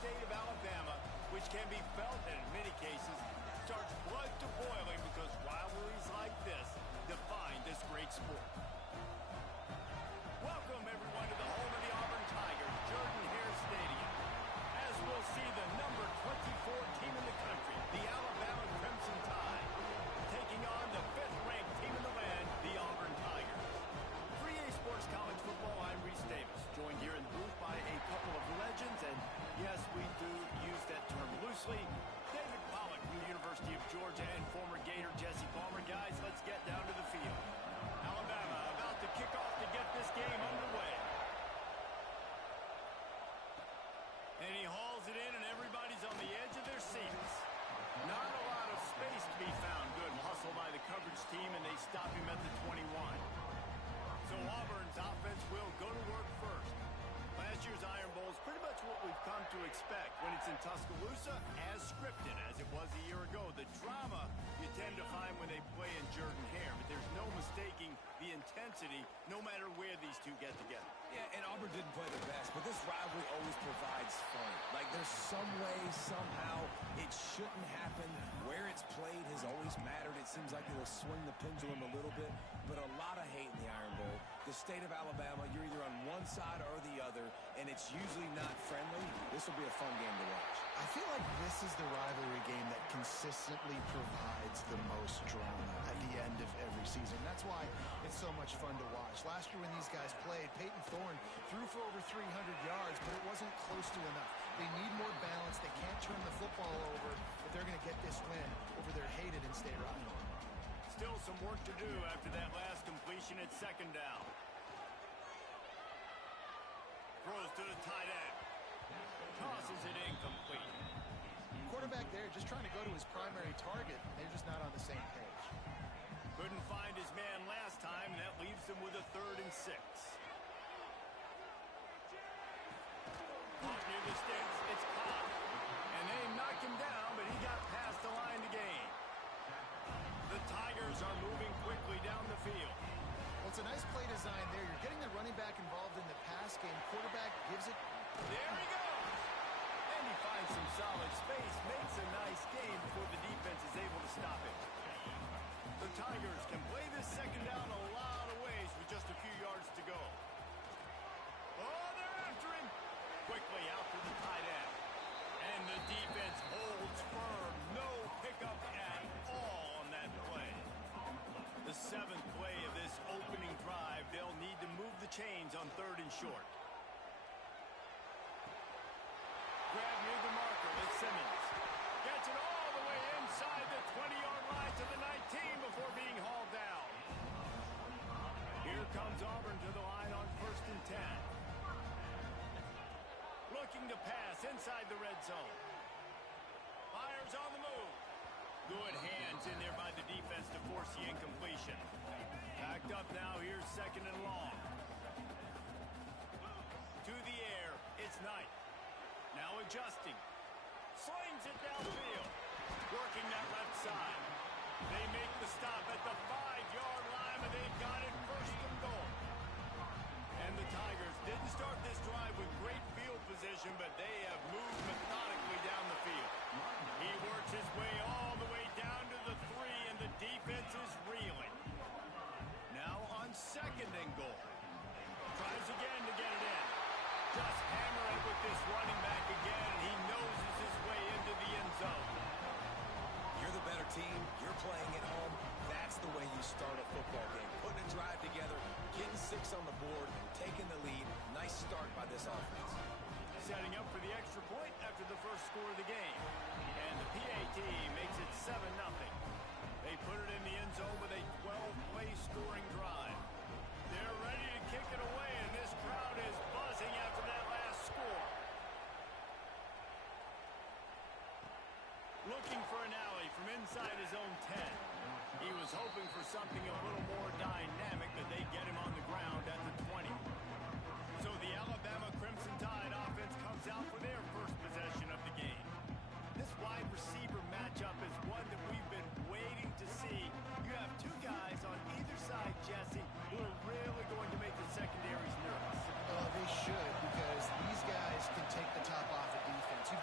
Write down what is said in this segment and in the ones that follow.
state of Alabama, which can be felt and in many cases starts blood to boiling because rivalries like this define this great sport. Welcome, everyone, to the home of the Auburn Tigers, Jordan-Hare Stadium, as we'll see the number 24 team in the country, the Alabama Crimson Tide, taking on the 5th-ranked team in the land, the Auburn Tigers. For EA Sports College Football, I'm Reese Davis, joined here in the booth by a couple of legends, and yes, we do use that term loosely. David Pollack from the University of Georgia and former Gator Jesse Palmer. Guys, let's get down to the field. Alabama about to kick off to get this game underway. And he hauls it in, and everybody's on the edge of their seats. Not a lot of space to be found. Good hustle by the coverage team, and they stop him at the 21. So Auburn's offense will go to work first. Last year's Iron Bowl is pretty much what we've come to expect when it's in Tuscaloosa, as scripted as it was a year ago. The drama you tend to find when they play in Jordan-Hare, but there's no mistaking the intensity no matter where these two get together. Yeah, and Auburn didn't play the best, but this rivalry always provides fun. Like, there's some way, somehow, it shouldn't happen. Where it's played has always mattered. It seems like it'll swing the pendulum a little bit, but a lot of hate in the Iron Bowl. The state of Alabama, you're either on one side or the other, and it's usually not friendly. This will be a fun game to watch. I feel like this is the rivalry game that consistently provides the most drama at the end of every season. That's why it's so much fun to watch. Last year when these guys played, Peyton Thorne threw for over 300 yards, but it wasn't close to enough. They need more balance. They can't turn the football over if they're going to get this win over their hated in-state rival. Still some work to do after that last completion at 2nd down. Throws to the tight end. Tosses it incomplete. Quarterback there just trying to go to his primary target. They're just not on the same page. Couldn't find his man last time, and that leaves him with a 3rd and 6. Caught near the sticks. It's caught. And they knocked him down, but he got past the line to gain. The Tigers are moving quickly down the field. Well, it's a nice play design there. You're getting the running back involved in the pass game. Quarterback gives it. There he goes. And he finds some solid space, makes a nice game before the defense is able to stop it. The Tigers can play this 2nd down a lot of ways with just a few yards to go. Oh, they're after him. Quickly out to the tight end. And the defense holds firm. No pickup at all on that play. The 7th play of this opening drive, they'll need to move the chains on 3rd and short. Grab near the marker with Simmons. Gets it all the way inside the 20-yard line to the 19 before being hauled down. Here comes Auburn to the line on 1st and 10. Looking to pass inside the red zone. Fires on the move. Good hands in there by the defense to force the incompletion. Backed up now, here's 2nd and long. To the air, it's Knight. Now adjusting. Slings it downfield. Working that left side. They make the stop at the 5-yard line, but they've got it 1st and goal. And the Tigers didn't start this drive with great field position, but they have moved methodically down the field. He works his way all the way down to the 3, and the defense is reeling. Now on 2nd and goal. Tries again to get it in. Just hammer it with this running back again, and he noses his way into the end zone. You're the better team. You're playing at home. That's the way you start a football game. Putting a drive together, getting 6 on the board, taking the lead. Nice start by this offense. Setting up for the extra point after the first score of the game. And the PAT makes it 7-0. They put it in the end zone with a 12-play scoring drive. They're ready to kick it away, and this crowd is buzzing after that last score. Looking for an alley from inside his own 10. He was hoping for something a little more dynamic, but they get him on the ground at the 20. So the Alabama Crimson Tide offense comes out for their first possession of the game. This wide receiver matchup is one that we've been waiting to see. You have two guys on either side, Jesse, who are really going to make the secondaries nervous. They should, because these guys can take the top off of defense. You've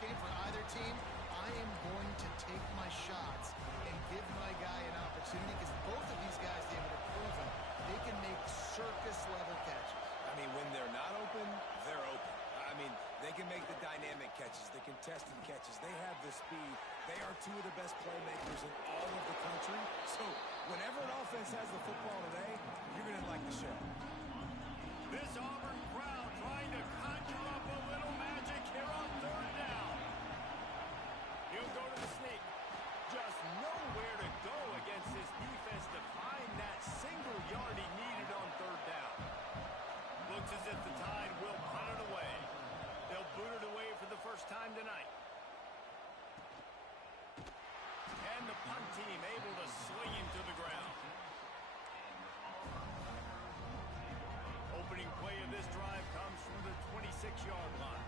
game for either team, I am going to take my shots and give my guy an opportunity because both of these guys, David, have proven they can make circus-level catches. I mean, when they're not open, they're open. I mean, they can make the dynamic catches, the contested catches. They have the speed. They are two of the best playmakers in all of the country. So whenever an offense has the football today, you're going to like the show. This Auburn crowd trying to conjure up a little magic here on third down. He'll go to the sneak. Just nowhere to go against this defense to find that single yard he needed on third down. Looks as if the Tide will punt it away. They'll boot it away for the first time tonight. And the punt team able to swing him to the ground. Opening play of this drive comes from the 26-yard line.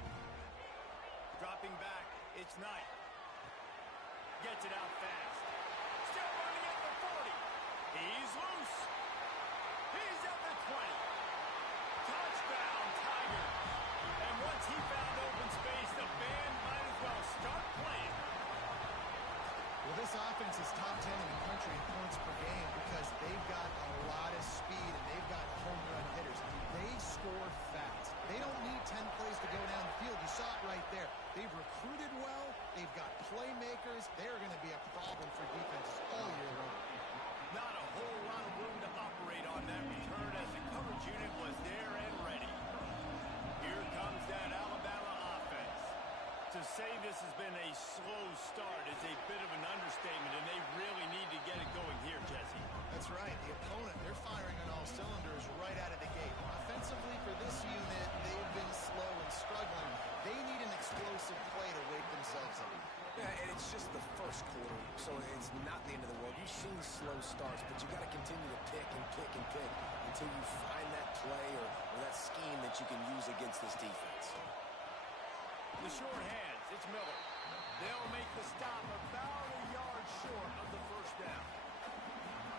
Dropping back, it's Knight. Gets it out fast. Still running at the 40. He's loose. He's at the 20. Touchdown, Tigers. And once he found open space, the band might as well start playing. Well, this offense is top 10 in the country in points per game because they've got a lot of speed and they've got home run hitters. They score fast. They don't need 10 plays to go down the field. You saw it right there. They've recruited well. They've got playmakers. They're going to be a problem for defenses all year long. Not a whole lot of room to operate on that return as the coverage unit was there and ready. Here comes that Alabama offense. To say this has been a slow start is a bit of an understatement, and they really need to get it going here, Jesse. That's right. The opponent, they're firing on all cylinders right out of the gate. Offensively for this unit, they've been slow and struggling. They need an explosive play to wake themselves up. Yeah, and it's just the first quarter, so it's not the end of the world. You've seen slow starts, but you got to continue to pick and pick and pick until you find that play or that scheme that you can use against this defense. The short hands, it's Miller. They'll make the stop about a yard short of the first down.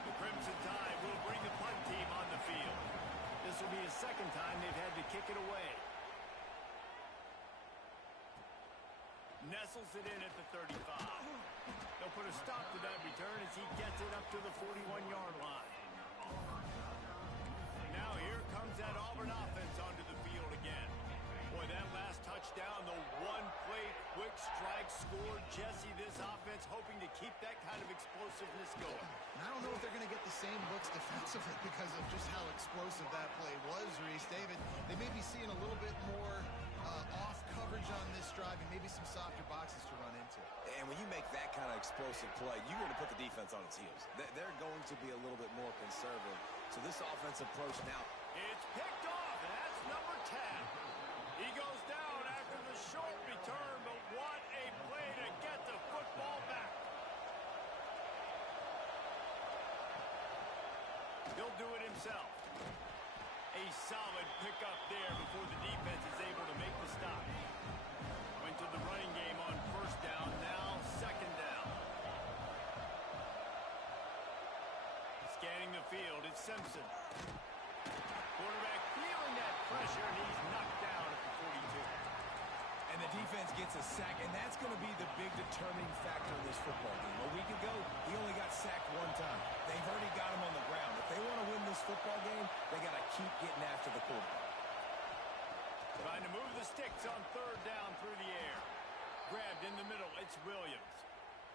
The Crimson Tide will bring the punt team on the field. This will be a second time they've had to kick it away. Nestles it in at the 35. They'll put a stop to that return as he gets it up to the 41-yard line. Now here comes that Auburn offense onto the field again. Boy, that last touchdown, the one-play quick strike score. Jesse, this offense hoping to keep that kind of explosiveness going. And I don't know if they're going to get the same looks defensively because of just how explosive that play was, Reese. David, they may be seeing a little bit more off coverage on this drive and maybe some softer boxes to run into. And when you make that kind of explosive play, you're going to put the defense on its heels. They're going to be a little bit more conservative. So this offensive approach now. It's picked off, and that's number 10. He goes down after the short return, but what a play to get the football back. He'll do it himself. A solid pickup there before the defense is able to make the stop. Went to the running game on first down, now second down. Scanning the field, it's Simpson. Quarterback feeling that pressure, and he's knocked down at the 42. And the defense gets a sack, and that's going to be the big determining factor in this football game. A week ago, he only got sacked one time. They've already got him on the ground. If they want to win this football game, they got to keep getting after the quarterback. Trying to move the sticks on third down through the air. Grabbed in the middle, it's Williams.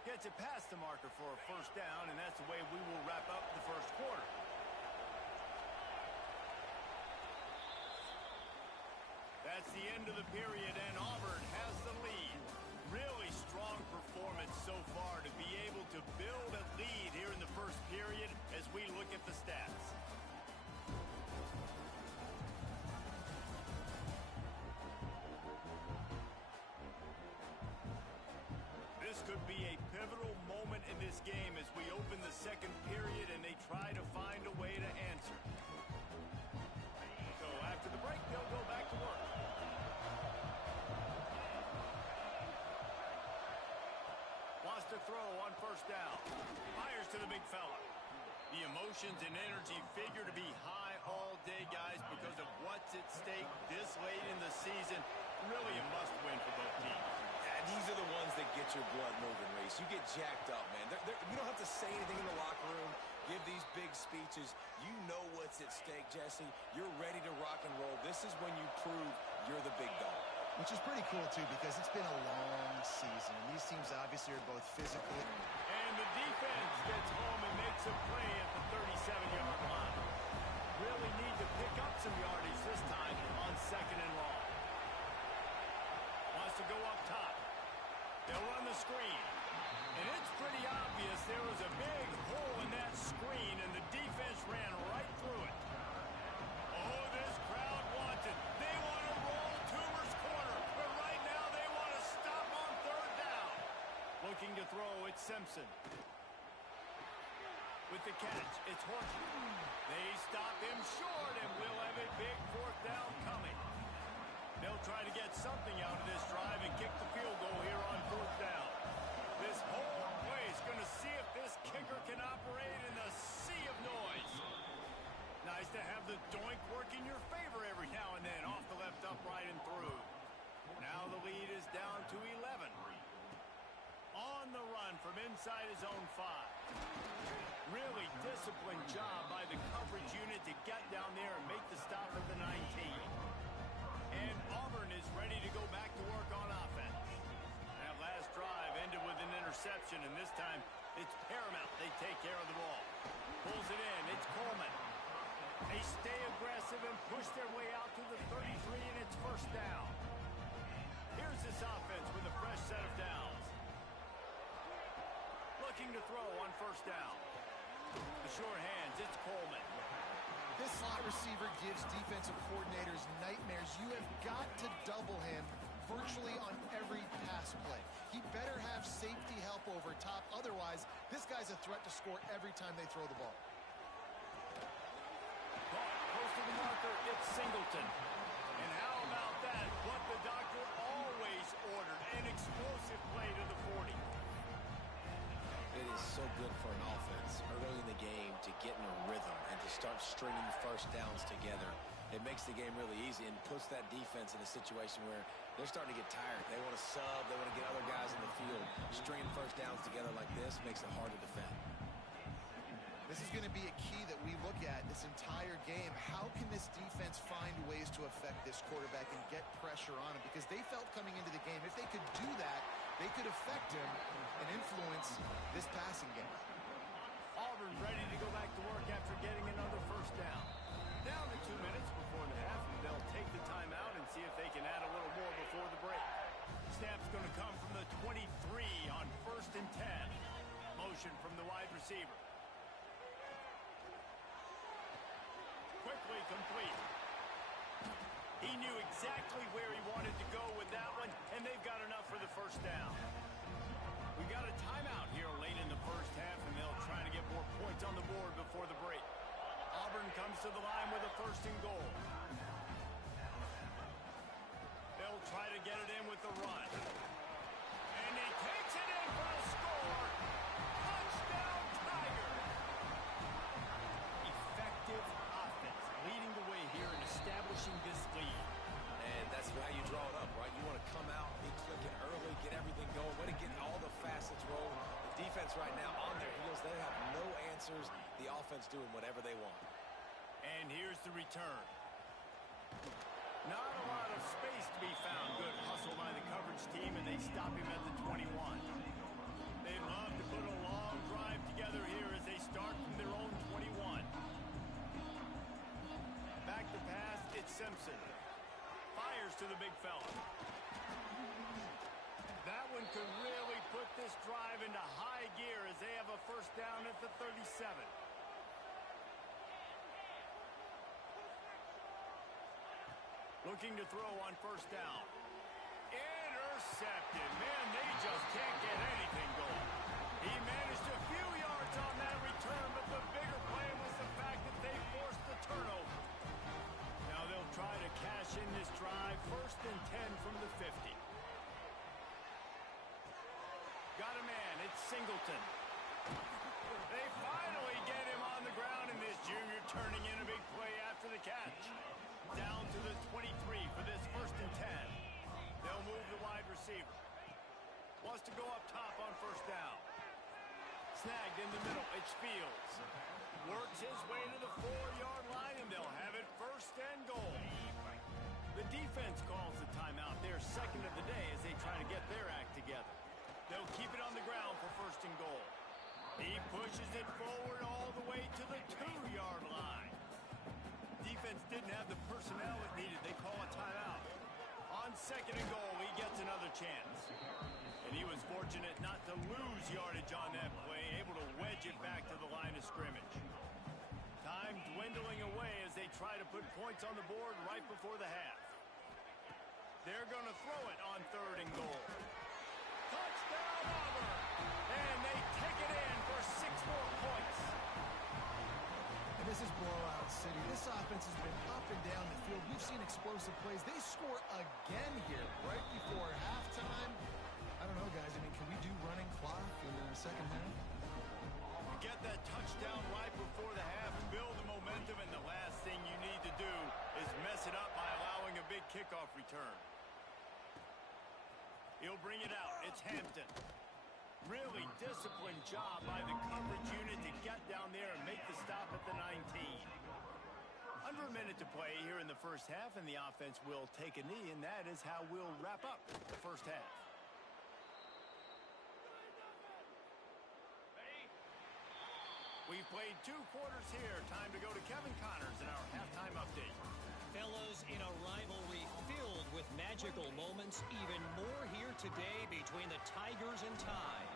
Gets it past the marker for a first down, and that's the way we will wrap up the first quarter. That's the end of the period, and Auburn has the lead. Really strong performance so far to be able to build a lead here in the first period as we look at the stats. This could be a pivotal moment in this game as we open the second period and they try to find a way to answer. So after the break, they'll go back to work. Wants to throw on first down. Fires to the big fella. The emotions and energy figure to be high all day, guys, because of what's at stake this late in the season. Really a must-win for both teams. And These are the ones that get your blood moving, Reese. You get jacked up, man. You don't have to say anything in the locker room, give these big speeches. You know what's at stake, Jesse. You're ready to rock and roll. This is when you prove you're the big dog. Which is pretty cool, too, because it's been a long season. And these teams obviously are both physical. And the defense gets home and makes a play at the 37-yard line. Really need to pick up some yardage this time on 2nd and long. Wants to go up top. They'll run the screen. And it's pretty obvious there was a big hole in that screen, and the defense ran right through it. Oh, this crowd wants it. They want to roll Toomer's corner, but right now they want to stop on 3rd down. Looking to throw, it's Simpson. With the catch, it's Horton. They stop him short, and we'll have a big 4th down coming. They'll try to get something out of this drive and kick the field goal here on 4th down. This whole place going to see if this kicker can operate in the sea of noise. Nice to have the doink work in your favor every now and then. Off the left upright and through. Now the lead is down to 11. On the run from inside his own 5. Really disciplined job by the coverage unit to get down there and make the stop at the 19. And Auburn is ready to go back to work on offense. That last drive ended with an interception, and this time it's paramount they take care of the ball. Pulls it in. It's Coleman. They stay aggressive and push their way out to the 33, and it's 1st down. Here's this offense with a fresh set of downs. Looking to throw on 1st down. The short hands, it's Coleman. This slot receiver gives defensive coordinators nightmares. You have got to double him virtually on every pass play. He better have safety help over top. Otherwise, this guy's a threat to score every time they throw the ball. Close to the marker, it's Singleton. And how about that? What the doctor always ordered, an explosive play to the 40. It is so good for an offense early in the game to get in a rhythm and to start stringing 1st downs together. It makes the game really easy and puts that defense in a situation where they're starting to get tired. They want to sub. They want to get other guys in the field. Stringing 1st downs together like this makes it hard to defend. This is going to be a key that we look at this entire game. How can this defense find ways to affect this quarterback and get pressure on him? Because they felt coming into the game, if they could do that, they could affect him and influence this passing game. Auburn ready to go back to work after getting another 1st down. Down to 2 minutes before the half, and they'll take the timeout and see if they can add a little more before the break. Snap's going to come from the 23 on 1st and 10. Motion from the wide receiver. Quickly complete. He knew exactly where he wanted to go with that one, and they've got enough for the 1st down. We got a timeout here late in the 1st half, and they'll try to get more points on the board before the break. Auburn comes to the line with a 1st and goal. They'll try to get it in with the run. And he takes it in for a score. Touchdown, Tiger. Effective offense, leading the way here and establishing this lead. And that's how you draw it up, right? You want to come out, be clicking early, get everything going, way to get all the facets rolling. The defense right now on their heels, they have no answers. The offense doing whatever they want. And here's the return. Not a lot of space to be found. Good hustle by the coverage team, and they stop him at the 21. They love to put a long drive together here as they start from their own 21. Back to pass, it's Simpson. Fires to the big fella. That one could really put this drive into high gear as they have a 1st down at the 37. Looking to throw on 1st down. Intercepted. Man, they just can't get anything going. He managed a few yards on that return, but the bigger play was the fact that they forced the turnover. Now they'll try to cash in this drive. 1st and 10 from the 50. Got a man. It's Singleton. They finally get him on the ground, and this junior turning in a big play after the catch. Down to the 23 for this 1st and 10. They'll move the wide receiver. Wants to go up top on first down. Snagged in the middle. It's Fields. Works his way to the 4-yard line, and they'll have it first and goal. The defense calls the timeout. They're second of the day as they try to get their act together. They'll keep it on the ground for first and goal. He pushes it forward all the way to the 2-yard line. Defense didn't have the personnel it needed. They call a timeout. On second and goal, he gets another chance. And he was fortunate not to lose yardage on that play, able to wedge it back to the line of scrimmage. Time dwindling away as they try to put points on the board right before the half. They're going to throw it on third and goal. Touchdown, Auburn! And they take it in for 6 more points. And this is blowout city. This offense has been up and down the field. We've seen explosive plays. They score again here right before halftime. I don't know, guys. I mean, can we do running clock in the second half? Get that touchdown right before the half, build the momentum, and the last thing you need to do is mess it up by allowing a big kickoff return. He'll bring it out. It's Hampton. Really disciplined job by the coverage unit to get down there and make the stop at the 19. Under a minute to play here in the first half, and the offense will take a knee, and that is how we'll wrap up the first half. We've played 2 quarters here. Time to go to Kevin Connors in our halftime update. Fellows, in a rivalry filled with magical moments, even more here today between the Tigers and Tide.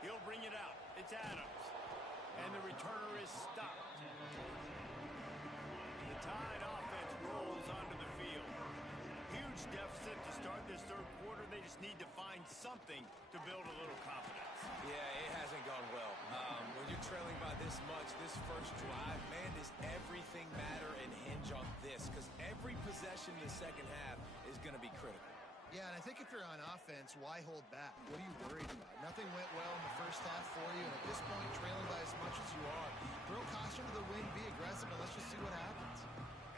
He'll bring it out. It's Adams. And the returner is stopped. The Tide offense rolls onto the field. Huge deficit to start this third quarter. They just need to find something to build a little confidence. Yeah, it hasn't gone well. When you're trailing by this much, this first drive, man, does everything matter and hinge on this? Because every possession in the second half is going to be critical. Yeah, and I think if you're on offense, why hold back? What are you worried about? Nothing went well in the first half for you, and at this point, trailing by as much as you are, throw caution to the wind, be aggressive, and let's just see what happens.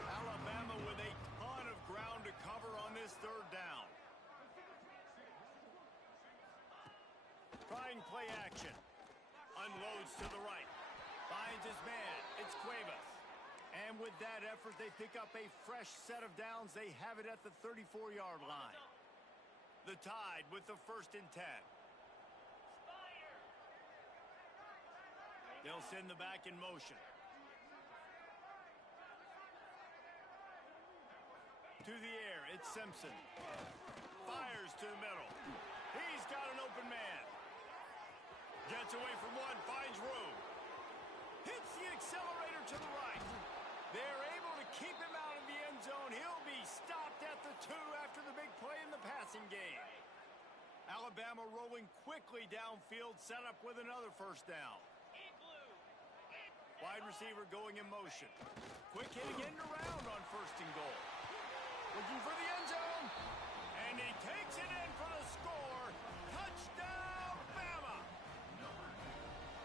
Alabama with a ton of ground to cover on this third down. Trying play action. Unloads to the right. Finds his man. It's Cuevas. And with that effort, they pick up a fresh set of downs. They have it at the 34-yard line. The Tide with the 1st and 10. They'll send the back in motion. To the air, it's Simpson. Fires to the middle. He's got an open man. Gets away from one, finds room. Hits the accelerator to the right. They're able to keep him out of the end zone. He'll be stopped at the 2 after the big play in the passing game. Alabama rolling quickly downfield, set up with another first down. Wide receiver going in motion. Quick hitting end around on 1st and goal. Looking for the end zone. And he takes it in for the score. Touchdown, Bama!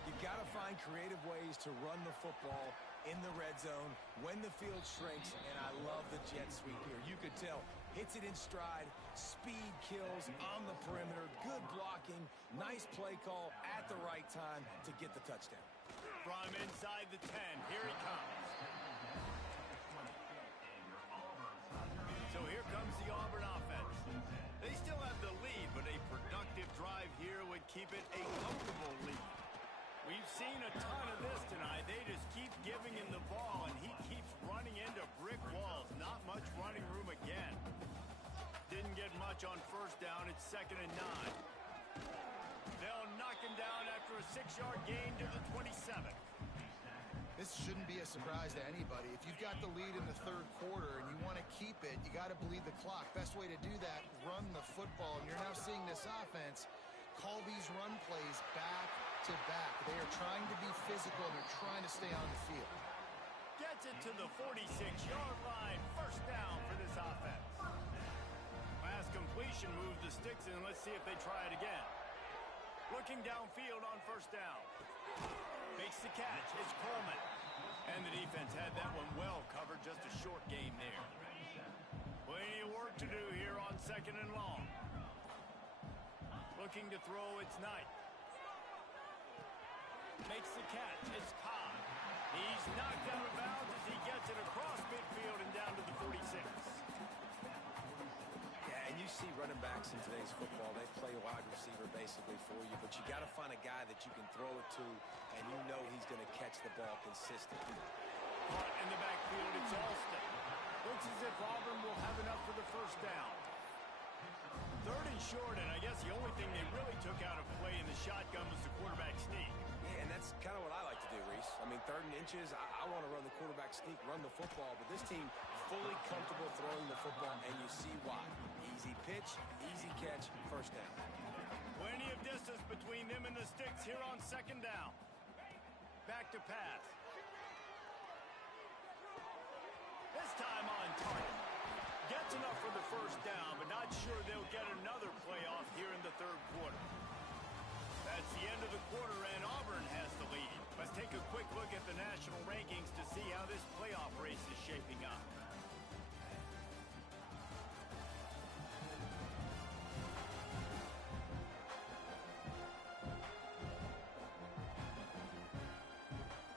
You got to find creative ways to run the football in the red zone when the field shrinks, and I love the jet sweep here. You could tell, hits it in stride, speed kills on the perimeter, good blocking, nice play call at the right time to get the touchdown. From inside the 10, here he comes. So here comes the Auburn offense. They still have the lead, but a productive drive here would keep it a comfortable lead. We've seen a ton of this tonight. They just keep giving him the ball, and he keeps running into brick walls. Not much running room again. Didn't get much on first down. It's 2nd and 9. They'll knock him down after a 6-yard gain to the 27. This shouldn't be a surprise to anybody. If you've got the lead in the third quarter and you want to keep it, you got to bleed the clock. Best way to do that, run the football. And you're now seeing this offense call these run plays back to back. They are trying to be physical, and they're trying to stay on the field. Gets it to the 46-yard line. First down for this offense. Pass completion moves the sticks in. Let's see if they try it again. Looking downfield on first down. Makes the catch. It's Coleman. And the defense had that one well covered, just a short game there. Plenty of work to do here on 2nd and long. Looking to throw, it's Knight. Makes the catch, it's Cobb. He's knocked out of bounds as he gets it across midfield and down to the 46. Yeah, and you see running backs in today's football, they play wide receiver basically for you, but you got to find a guy that you can throw it to, and you know he's going to catch the ball consistently. Caught in the backfield, it's Alston. Looks as if Auburn will have enough for the first down. 3rd and short, and I guess the only thing they really took out of play in the shotgun was the quarterback sneak. Yeah, and that's kind of what I like to do, Reese. I mean, 3rd and inches, I want to run the quarterback sneak, run the football, but this team fully comfortable throwing the football, and you see why. Easy pitch, easy catch, first down. Plenty of distance between them and the sticks here on 2nd down. Back to pass. This time on target. Gets enough for the first down, but not sure they'll get another playoff here in the 3rd quarter. That's the end of the quarter, and Auburn has the lead. Let's take a quick look at the national rankings to see how this playoff race is shaping up.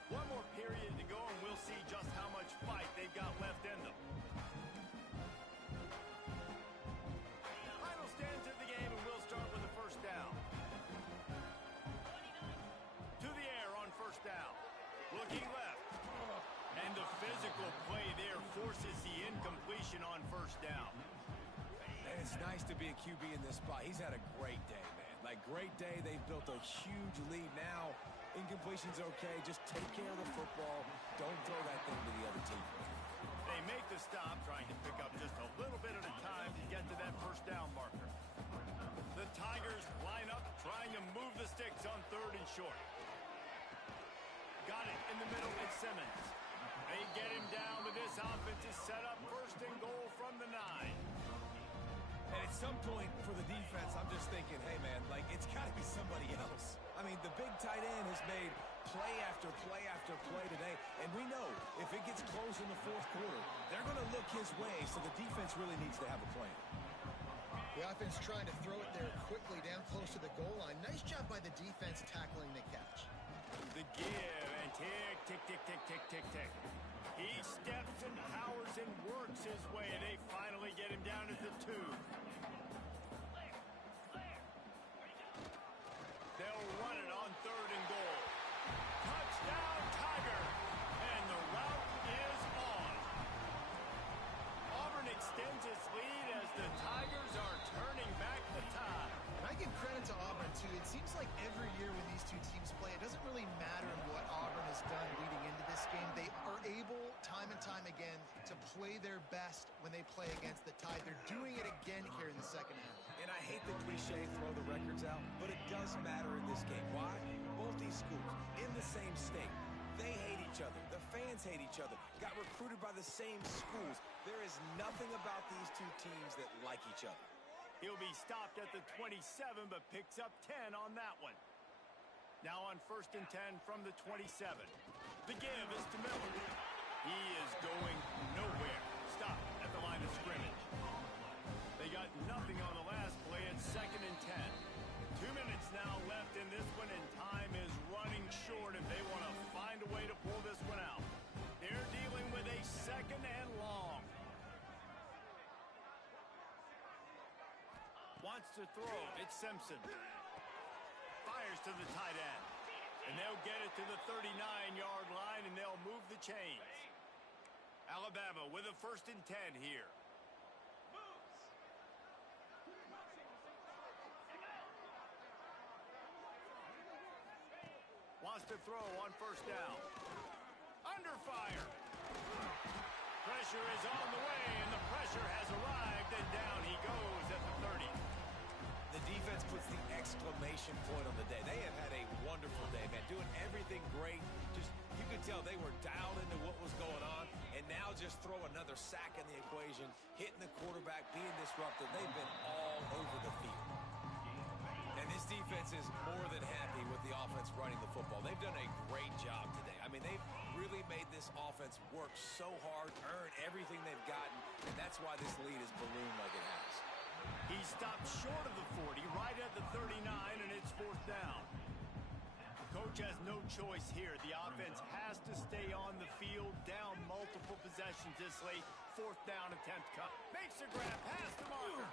One more period to go, and we'll see just how much fight they've got left in them. Final stands of the game, and we'll start with the first down. To the air on first down. Looking left. And the physical play there forces the incompletion on first down. And it's nice to be a QB in this spot. He's had a great day, man. Like, great day. They've built a huge lead now. Incompletion's okay. Just take care of the football. Don't throw that thing to the other team. They make the stop, trying to pick up just a little bit at a time to get to that first down marker. The Tigers line up, trying to move the sticks on 3rd and short. Got it in the middle, it's Simmons. They get him down, but this offense is set up 1st and goal from the 9. And at some point for the defense, I'm just thinking, hey, man, like, it's got to be somebody else. I mean, the big tight end has made play after play after play today, and we know if it gets close in the 4th quarter, they're going to look his way, so the defense really needs to have a plan. The offense trying to throw it there quickly down close to the goal line. Nice job by the defense tackling the catch. The give, and tick, tick, tick, tick, tick, tick, tick. He steps and powers and works his way. They finally get him down at the 2. They'll run it on 3rd and goal. Touchdown, Tiger! And the route is on. Auburn extends its lead as the Tigers are turning back the tide. And I give credit to Auburn, too. It seems like every year when these two teams play, it doesn't really matter what Auburn has done leading into this game. They are able, time and time again, to play their best when they play against the Tide. They're doing it again here in the 2nd half. And I hate the cliche, throw the records out, but it does matter in this game. Why? Both these schools in the same state. They hate each other. The fans hate each other. Got recruited by the same schools. There is nothing about these two teams that like each other. He'll be stopped at the 27, but picks up 10 on that one. Now on 1st and 10 from the 27. The give is to Miller. He is going nowhere. Stop at the line of scrimmage. They got nothing on the last play at 2nd and 10. 2 minutes now left in this one, and time is running short if they want to find a way to pull this one out. They're dealing with a 2nd and long. Wants to throw. It's Simpson. Fires to the tight end. And they'll get it to the 39-yard line, and they'll move the chains. Alabama with a 1st and 10 here. Wants to throw on 1st down. Under fire. Pressure is on the way, and the pressure has arrived, and down he goes at the 30. The defense puts the exclamation point on the day. They have had a wonderful day, man. Doing everything great. Just, you could tell they were dialed into what was going on, and now just throw another sack in the equation, hitting the quarterback, being disruptive. They've been all over the field. And this defense is more than happy with the offense running the football. They've done a great job today. I mean, they've really made this offense work so hard, earn everything they've gotten, and that's why this lead is ballooned like it has. He stopped short of the 40, right at the 39, and it's fourth down. Coach has no choice here. The offense has to stay on the field, down multiple possessions this late. Fourth down attempt cut. Makes a grab past the marker.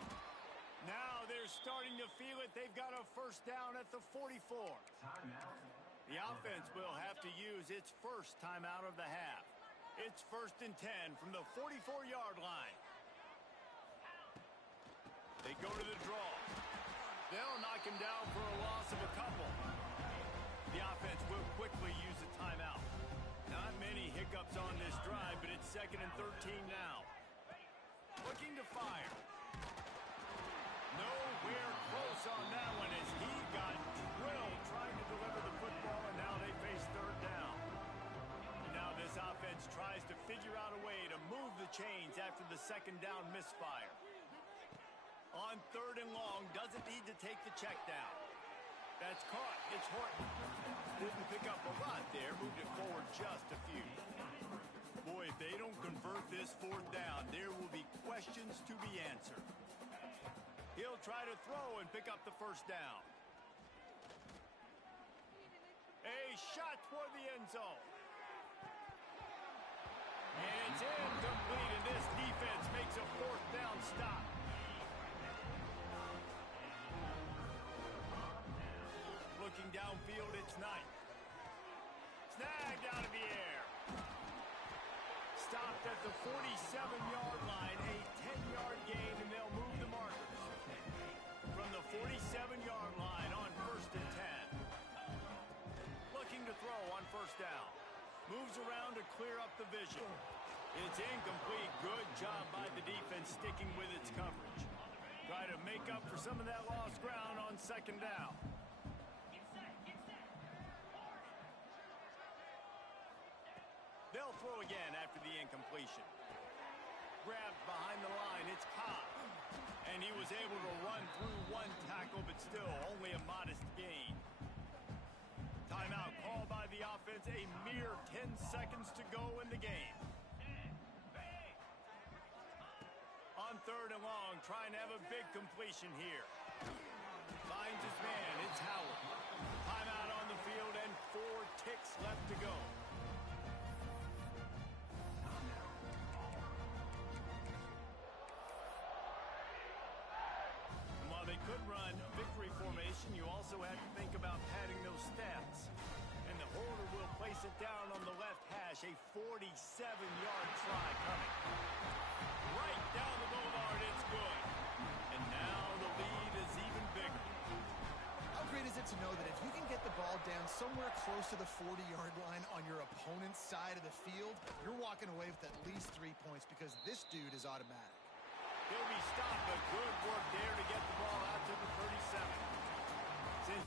Now they're starting to feel it. They've got a first down at the 44. The offense will have to use its first timeout of the half. It's 1st and 10 from the 44-yard line. They go to the draw. They'll knock him down for a loss of a couple. The offense will quickly use a timeout. Not many hiccups on this drive, but it's 2nd and 13 now. Looking to fire. Nowhere close on that one as he got drilled trying to deliver the football, and now they face third down. And now this offense tries to figure out a way to move the chains after the 2nd down misfire. On 3rd and long, doesn't need to take the check down. That's caught. It's Horton. Didn't pick up a lot there. Moved it forward just a few. Boy, if they don't convert this 4th down, there will be questions to be answered. He'll try to throw and pick up the first down. A shot toward the end zone. And it's incomplete, and this defense makes a 4th down stop. Looking downfield, it's Knight. Snagged out of the air. Stopped at the 47-yard line, a 10-yard gain, and they'll move the markers. From the 47-yard line on 1st and 10. Looking to throw on 1st down. Moves around to clear up the vision. It's incomplete. Good job by the defense sticking with its coverage. Try to make up for some of that lost ground on 2nd down. They'll throw again after the incompletion. Grabbed behind the line, it's Cobb. And he was able to run through one tackle, but still only a modest gain. Timeout called by the offense, a mere 10 seconds to go in the game. On 3rd and long, trying to have a big completion here. Finds his man, it's Howard. Timeout on the field and 4 ticks left to go. They could run victory formation. You also have to think about padding those stats. And the holder will place it down on the left hash. A 47-yard try coming. Right down the boulevard, it's good. And now the lead is even bigger. How great is it to know that if you can get the ball down somewhere close to the 40-yard line on your opponent's side of the field, you're walking away with at least 3 points because this dude is automatic. He'll be stopped, but good work there to get the ball out to the 37. Since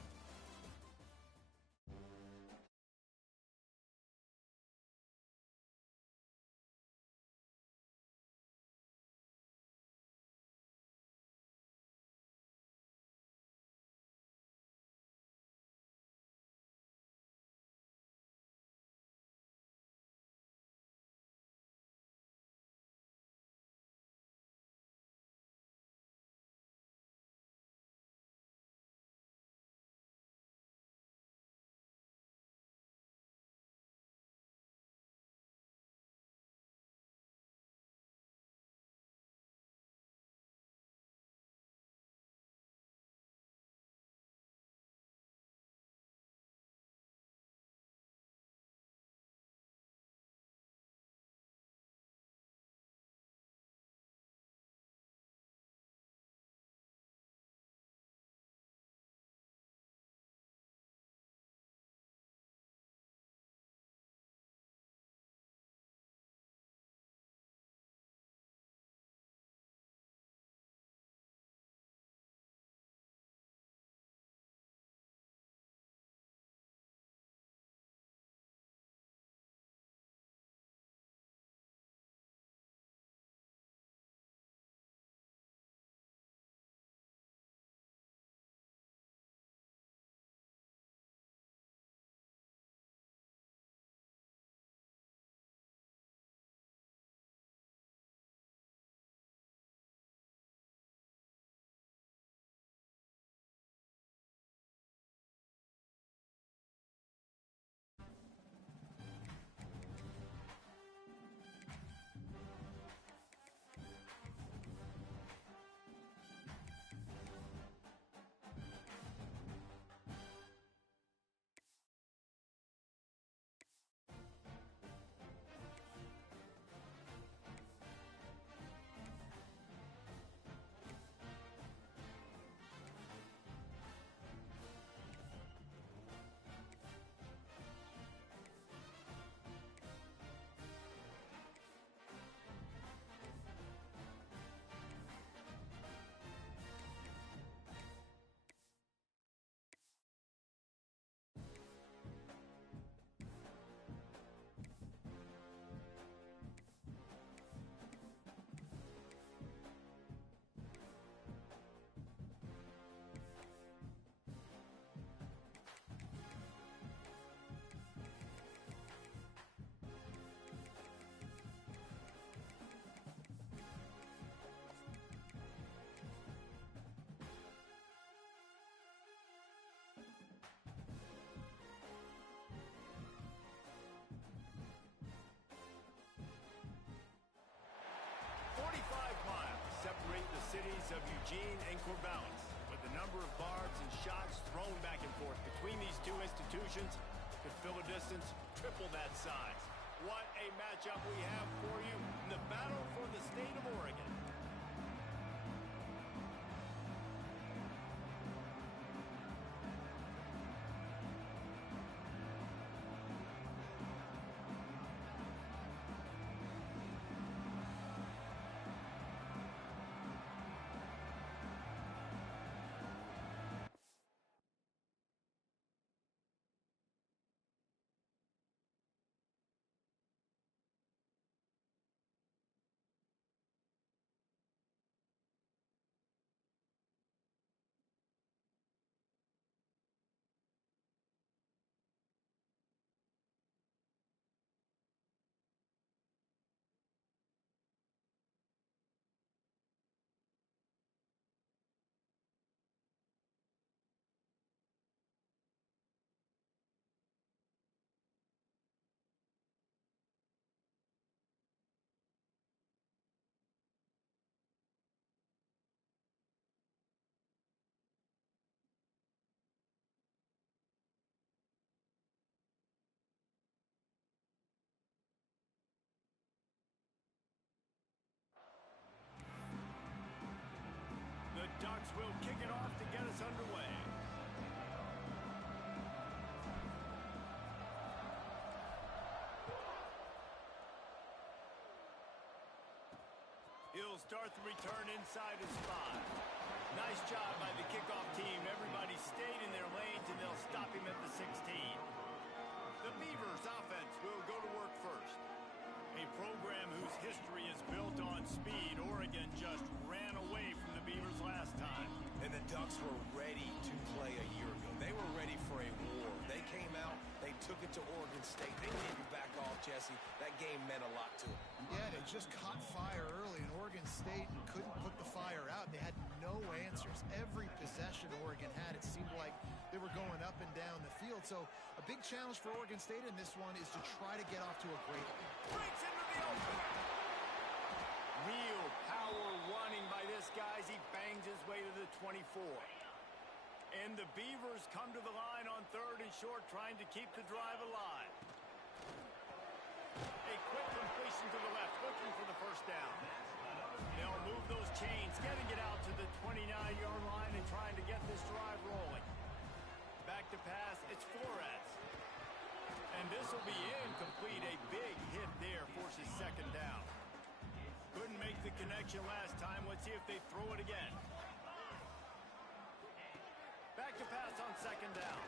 cities of Eugene and Corvallis. But the number of barbs and shots thrown back and forth between these two institutions could fill a distance triple that size. What a matchup we have for you in the battle for the state of Oregon. The Ducks will kick it off to get us underway. He'll start the return inside his 5. Nice job by the kickoff team. Everybody stayed in their lanes, and they'll stop him at the 16. The Beavers offense will go to work first. A program whose history is built on speed. Oregon just ran away from the Beavers last time. And the Ducks were ready to play a year ago. They were ready for a war. They came out, they took it to Oregon State. They didn't back off, Jesse. That game meant a lot to them. Yeah, they just caught fire early, and Oregon State couldn't put the fire out. They had no answers. Every possession Oregon had, it seemed like they were going up and down the field. So a big challenge for Oregon State in this one is to try to get off to a great lead. Breaks into the open. Real power running by this guy as he bangs his way to the 24. And the Beavers come to the line on 3rd and short, trying to keep the drive alive. A quick completion to the left, looking for the first down. They'll move those chains, getting it out to the 29-yard line and trying to get this drive rolling. Back to pass, it's Flores. And this will be incomplete. A big hit there forces 2nd down. Couldn't make the connection last time. Let's see if they throw it again. Back to pass on 2nd down.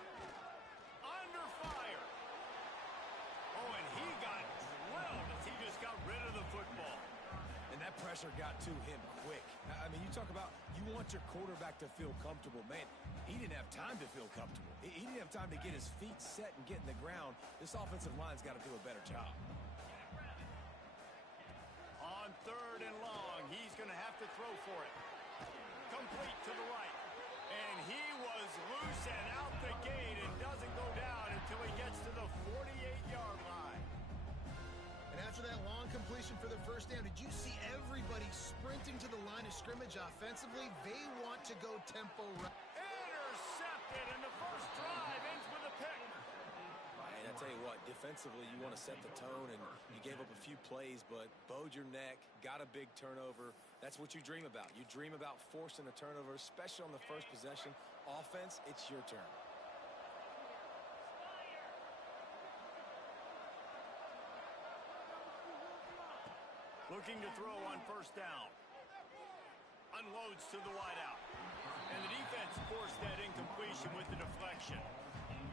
Under fire. Oh, and he got drilled as he just got rid of the football. And that pressure got to him quick. I mean, you talk about you want your quarterback to feel comfortable. Man, he didn't have time to feel comfortable. He didn't have time to get his feet set and get in the ground. This offensive line's got to do a better job. On 3rd and long, he's going to have to throw for it. Complete to the right. And he was loose and out the gate and doesn't go down until he gets to the 48-yard line. And after that long completion for the first down, did you see everybody sprinting to the line of scrimmage offensively? They want to go tempo right. Intercepted, and the first drive ends with a pick. And I tell you what, defensively, you want to set the tone, and you gave up a few plays, but bowed your neck, got a big turnover. That's what you dream about. You dream about forcing a turnover, especially on the first possession. Offense, it's your turn. Looking to throw on 1st down. Unloads to the wideout. And the defense forced that incompletion with the deflection.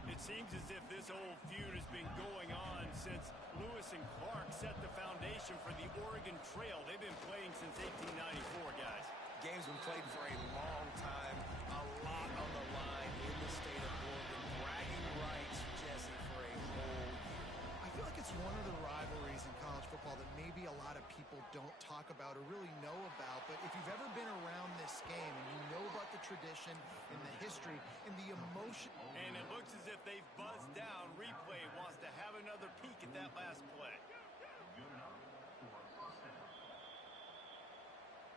It seems as if this old feud has been going on since Lewis and Clark set the foundation for the Oregon Trail. They've been playing since 1894, guys. Game's been played for a long time. A lot on the line in the state of Oregon. Bragging rights, Jesse, for a whole year. I feel like it's one of the rivalries in college football that maybe a lot of people don't talk about or really know about. But if you've ever been around this game and you know about the tradition and the history and the emotion. And it looks as if they've buzzed down. Replay wants to have another peek at that last play.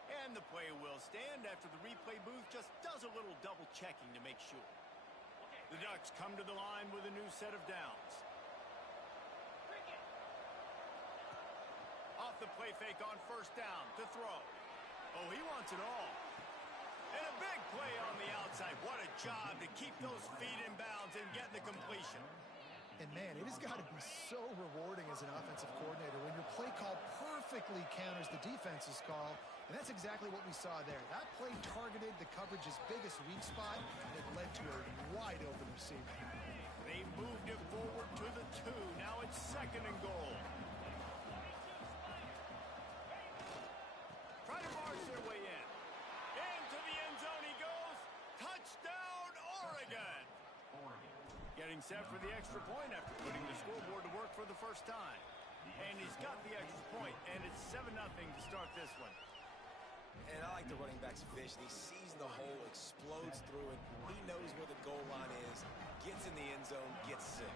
And the play will stand after the replay booth just does a little double checking to make sure. The Ducks come to the line with a new set of downs. Off the play fake on first down to throw. Oh, he wants it all. And a big play on the outside. What a job to keep those feet in bounds and get the completion. And, man, it has got to be so rewarding as an offensive coordinator when your play call perfectly counters the defense's call. And that's exactly what we saw there. That play targeted the coverage's biggest weak spot, and it led to a wide-open receiver. They moved it forward to the 2. Now it's 2nd and goal. Try to march their way in. Into the end zone he goes. Touchdown, Oregon. Getting set for the extra point after putting the scoreboard to work for the first time. And he's got the extra point, and it's 7-0 to start this one. And I like the running back's vision. He sees the hole, explodes through it. He knows where the goal line is, gets in the end zone, gets 6.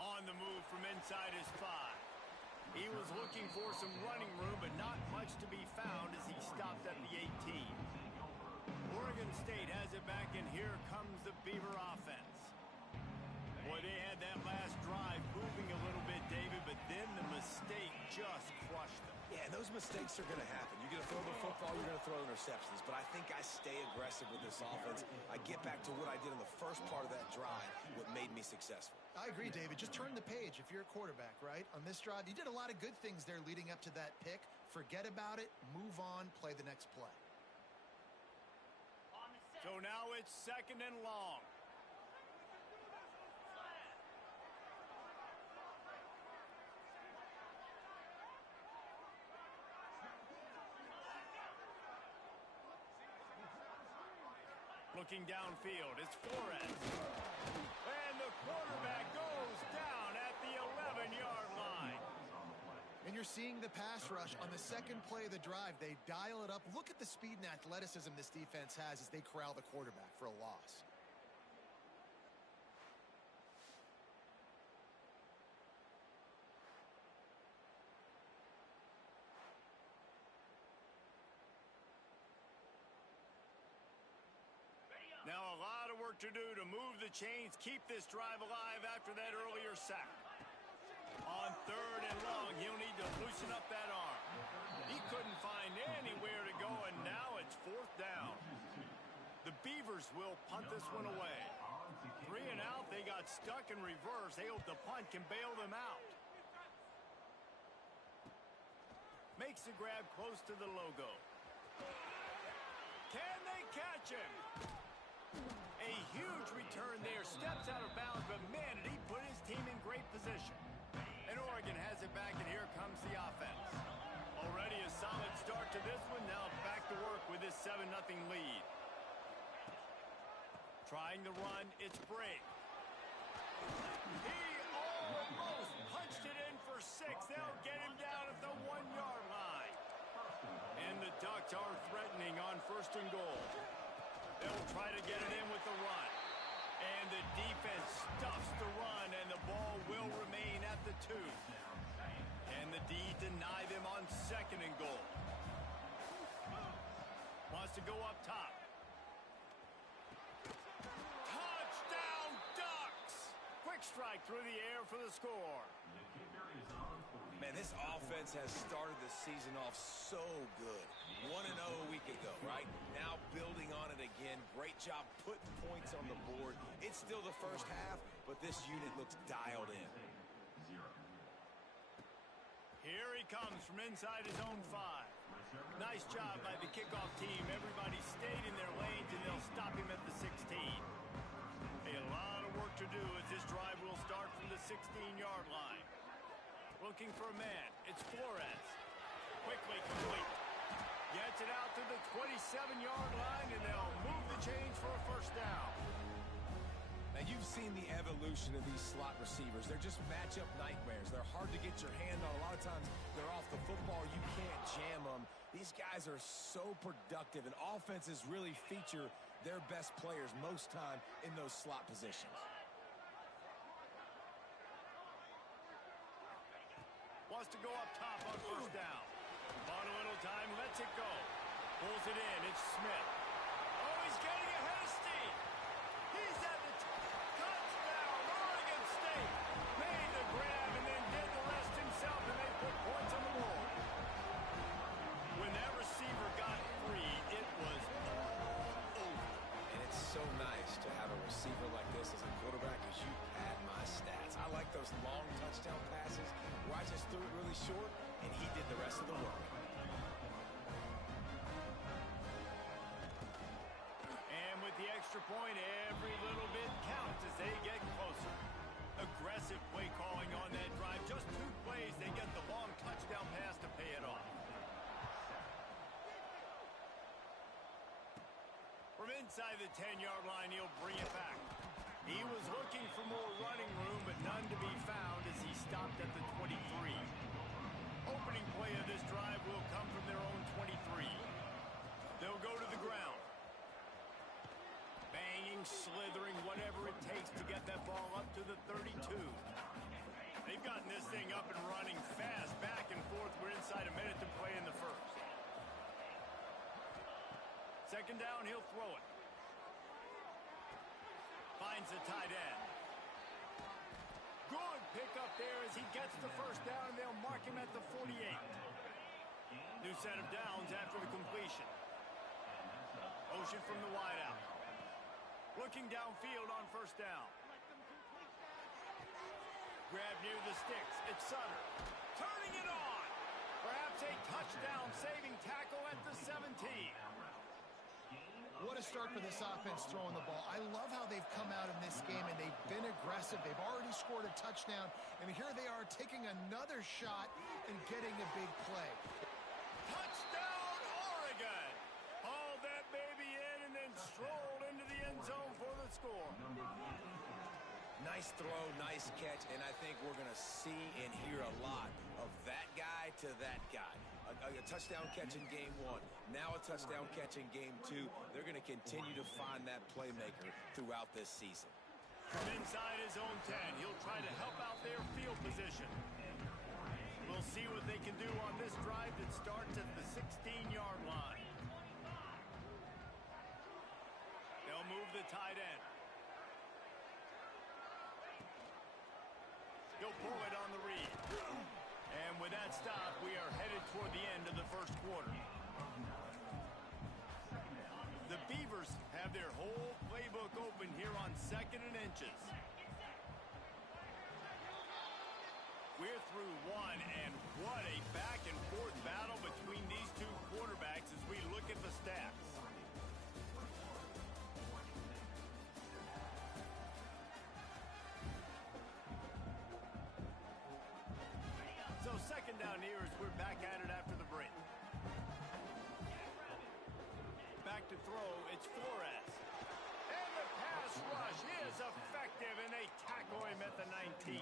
On the move from inside his 5. He was looking for some running room, but not much to be found as he stopped at the 18. Oregon State has it back, and here comes the Beaver offense. Boy, they had that last drive moving a little bit, David, but then the mistake just crushed them. Yeah, and those mistakes are going to happen. You're going to throw the football, you're going to throw interceptions. But I think I stay aggressive with this offense. I get back to what I did in the first part of that drive, what made me successful. I agree, David. Just turn the page if you're a quarterback, right? On this drive, you did a lot of good things there leading up to that pick. Forget about it, move on, play the next play. So now it's 2nd and long. Looking downfield, it's Flores. And the quarterback goes down at the 11-yard line. And you're seeing the pass rush on the second play of the drive. They dial it up. Look at the speed and athleticism this defense has as they corral the quarterback for a loss. Now a lot of work to do to move the chains, keep this drive alive after that earlier sack. On 3rd and long, he'll need to loosen up that arm. He couldn't find anywhere to go, and now it's 4th down. The Beavers will punt this one away. 3 and out, they got stuck in reverse. They hope the punt can bail them out. Makes the grab close to the logo. Can they catch him? A huge return there, steps out of bounds, but man, did he put his team in great position. And Oregon has it back, and here comes the offense. Already a solid start to this one, now back to work with this 7-0 lead. Trying the run, it's Brake. He almost punched it in for 6. They'll get him down at the 1-yard line. And the Ducks are threatening on 1st and goal. They'll try to get it in with the run. And the defense stuffs the run, and the ball will remain at the 2. And the D deny them on 2nd and goal. Wants to go up top. Touchdown, Ducks! Quick strike through the air for the score. Man, this offense has started the season off so good. 1-0 a week ago, right? Now building on it again. Great job putting points on the board. It's still the first half, but this unit looks dialed in. Here he comes from inside his own 5. Nice job by the kickoff team. Everybody stayed in their lanes, and they'll stop him at the 16. A lot of work to do as this drive will start from the 16-yard line. Looking for a man. It's Flores. Quickly complete. Gets it out to the 27-yard line, and they'll move the chains for a 1st down. Now, you've seen the evolution of these slot receivers. They're just matchup nightmares. They're hard to get your hand on. A lot of times, they're off the football. You can't jam them. These guys are so productive, and offenses really feature their best players most time in those slot positions. wants to go up top on first down. On a little time, lets it go. Pulls it in. It's Smith. Oh, he's getting ahead of steam. He's at the touchdown. Oregon State made the grab and then did the rest himself, and they put points on the board. When that receiver got free, it was all over. And it's so nice to have a receiver like this as a quarterback, as you pad my stats. I like those long touchdown passes where I just threw it really short, and he did the rest of the work. And with the extra point, every little bit counts as they get closer. Aggressive play calling on that drive. Just 2 plays, they get the long touchdown pass to pay it off. From inside the 10-yard line, he'll bring it back. He was looking for more running room, but none to be found as he stopped at the 23. Opening play of this drive will come from their own 23. They'll go to the ground. Banging, slithering, whatever it takes to get that ball up to the 32. They've gotten this thing up and running fast, back and forth. We're inside a minute to play in the first. Second down, he'll throw it. Finds the tight end. Good pickup there as he gets the first down, and they'll mark him at the 48. New set of downs after the completion. Motion from the wideout. Looking downfield on first down. Grab near the sticks. It's Sutter. Turning it on. Perhaps a touchdown-saving tackle at the 17. What a start for this offense throwing the ball. I love how they've come out in this game, and they've been aggressive. They've already scored a touchdown, and here they are taking another shot and getting a big play. Touchdown, Oregon! Hauled that baby in and then strolled into the end zone for the score. Nice throw, nice catch, and I think we're going to see and hear a lot of that guy to that guy. A touchdown catch in game 1, now a touchdown catch in game 2. They're going to continue to find that playmaker throughout this season. From inside his own 10, he'll try to help out their field position. We'll see what they can do on this drive that starts at the 16-yard line. They'll move the tight end. He'll pull it on the read. And with that stop, we are headed toward the end of the first quarter. The Beavers have their whole playbook open here on 2nd and inches. We're through 1, and what a back-and-forth battle between these two quarterbacks as we look at the stats. So second down here as we're back at it after the break. Back to throw, it's Flores. And the pass rush is effective, and they tackle him at the 19.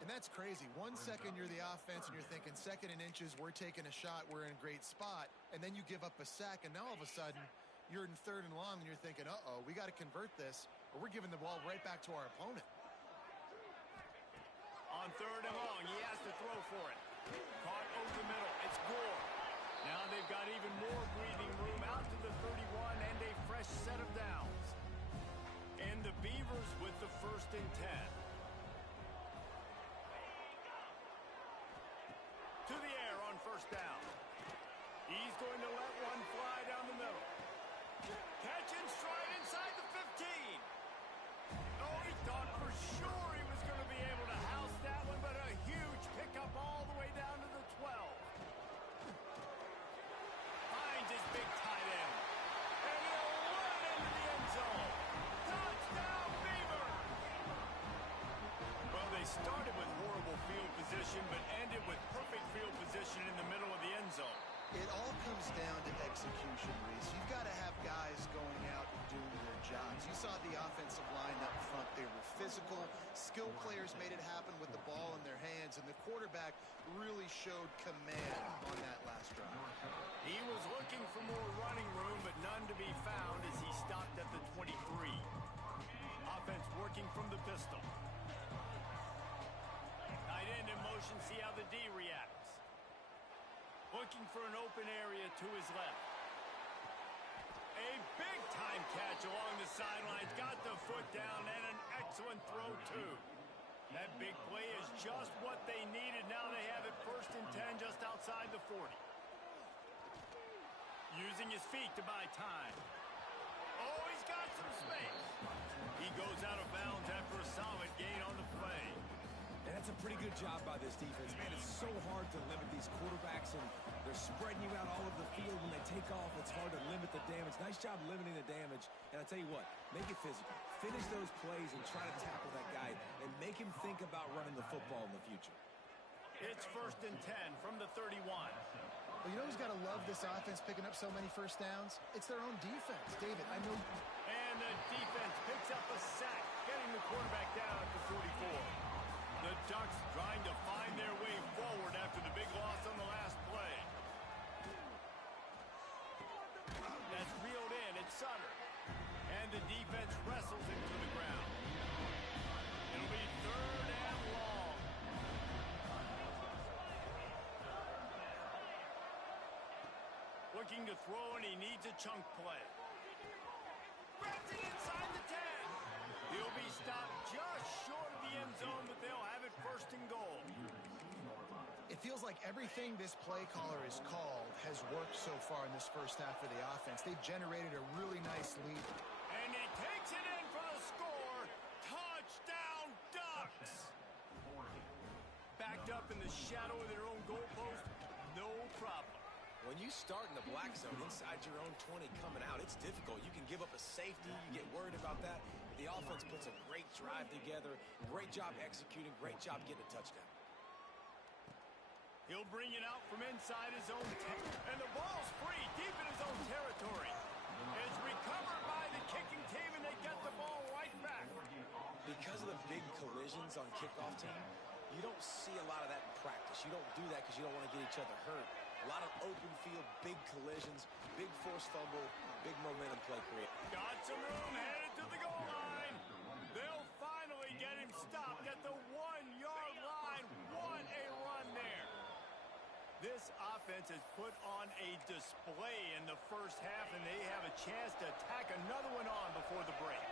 And that's crazy. 1 second you're the offense and you're thinking 2nd and inches, we're taking a shot, we're in a great spot, and then you give up a sack, and now all of a sudden you're in 3rd and long and you're thinking, uh-oh, we got to convert this, or we're giving the ball right back to our opponent. On 3rd and long, he has to throw for it. Caught over the middle. It's Gore. Now they've got even more breathing room out to the 31 and a fresh set of downs. And the Beavers with the 1st and 10. To the air on first down. He's going to let one fly down the middle. Catch and stride inside the 15. Oh, he thought for sure he was going to be able to house that one, but a huge pickup all the way down to the 12. Finds his big tight end. And he'll run into the end zone. Touchdown, Beaver! Well, they started with horrible field position, but ended with perfect field position in the middle of the end zone. It all comes down to execution, Reese. You've got to have guys going out and doing their jobs. You saw the offensive line up front. They were physical. Skilled players made it happen with the ball in their hands, and the quarterback really showed command on that last drive. He was looking for more running room, but none to be found as he stopped at the 23. Offense working from the pistol. Tight end in motion, see how the D reacts. Looking for an open area to his left. A big-time catch along the sidelines. Got the foot down and an excellent throw, too. That big play is just what they needed. Now they have it 1st and 10 just outside the 40. Using his feet to buy time. Oh, he's got some space. He goes out of bounds after a solid gain on the play. And that's a pretty good job by this defense. Man, it's so hard to limit these quarterbacks, and they're spreading you out all over the field. When they take off, it's hard to limit the damage. Nice job limiting the damage. And I tell you what, make it physical. Finish those plays and try to tackle that guy and make him think about running the football in the future. It's 1st and 10 from the 31. Well, you know who's got to love this offense picking up so many first downs? It's their own defense. David, I know. And the defense picks up a sack, getting the quarterback down at the 44. The Ducks trying to find their way forward after the big loss on the last play. That's reeled in. It's Sutter. And the defense wrestles him to the ground. It'll be 3rd and long. Looking to throw, and he needs a chunk play. Grabs it inside the 10. He'll be stopped just short of the end zone, but they'll have it 1st and goal. It feels like everything this play caller has called has worked so far in this first half of the offense. They've generated a really nice lead. And he takes it in for the score. Touchdown, Ducks! Backed up in the shadow of their own goalpost, no problem. When you start in the black zone inside your own 20 coming out, it's difficult. You can give up a safety. You get worried about that. The offense puts a great drive together. Great job executing. Great job getting a touchdown. He'll bring it out from inside his own 10. And the ball's free deep in his own territory. It's recovered by the kicking team, and they get the ball right back. Because of the big collisions on kickoff team, you don't see a lot of that in practice. You don't do that because you don't want to get each other hurt. A lot of open field, big collisions, big forced fumble, big momentum play create. Got some room, headed to the goal line. They'll finally get him stopped at the 1-yard line. What a run there. This offense has put on a display in the first half, and they have a chance to tack another one on before the break.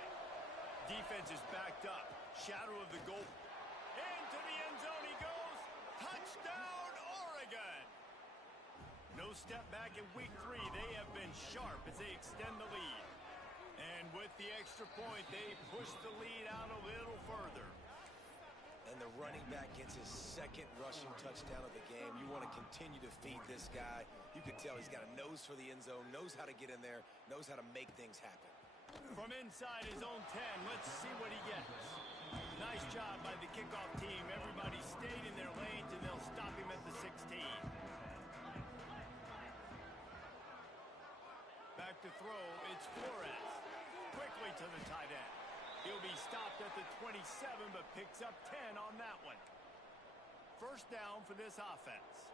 Defense is backed up. Shadow of the goal. Into the end zone he goes. Touchdown, Oregon. No step back in week 3. They have been sharp as they extend the lead. And with the extra point, they push the lead out a little further. And the running back gets his 2nd rushing touchdown of the game. You want to continue to feed this guy. You can tell he's got a nose for the end zone, knows how to get in there, knows how to make things happen. From inside his own 10, let's see what he gets. Nice job by the kickoff team. Everybody stayed in their lanes, and they'll stop him at the 16. Back to throw, it's Flores. Quickly to the tight end. He'll be stopped at the 27, but picks up 10 on that one. 1st down for this offense.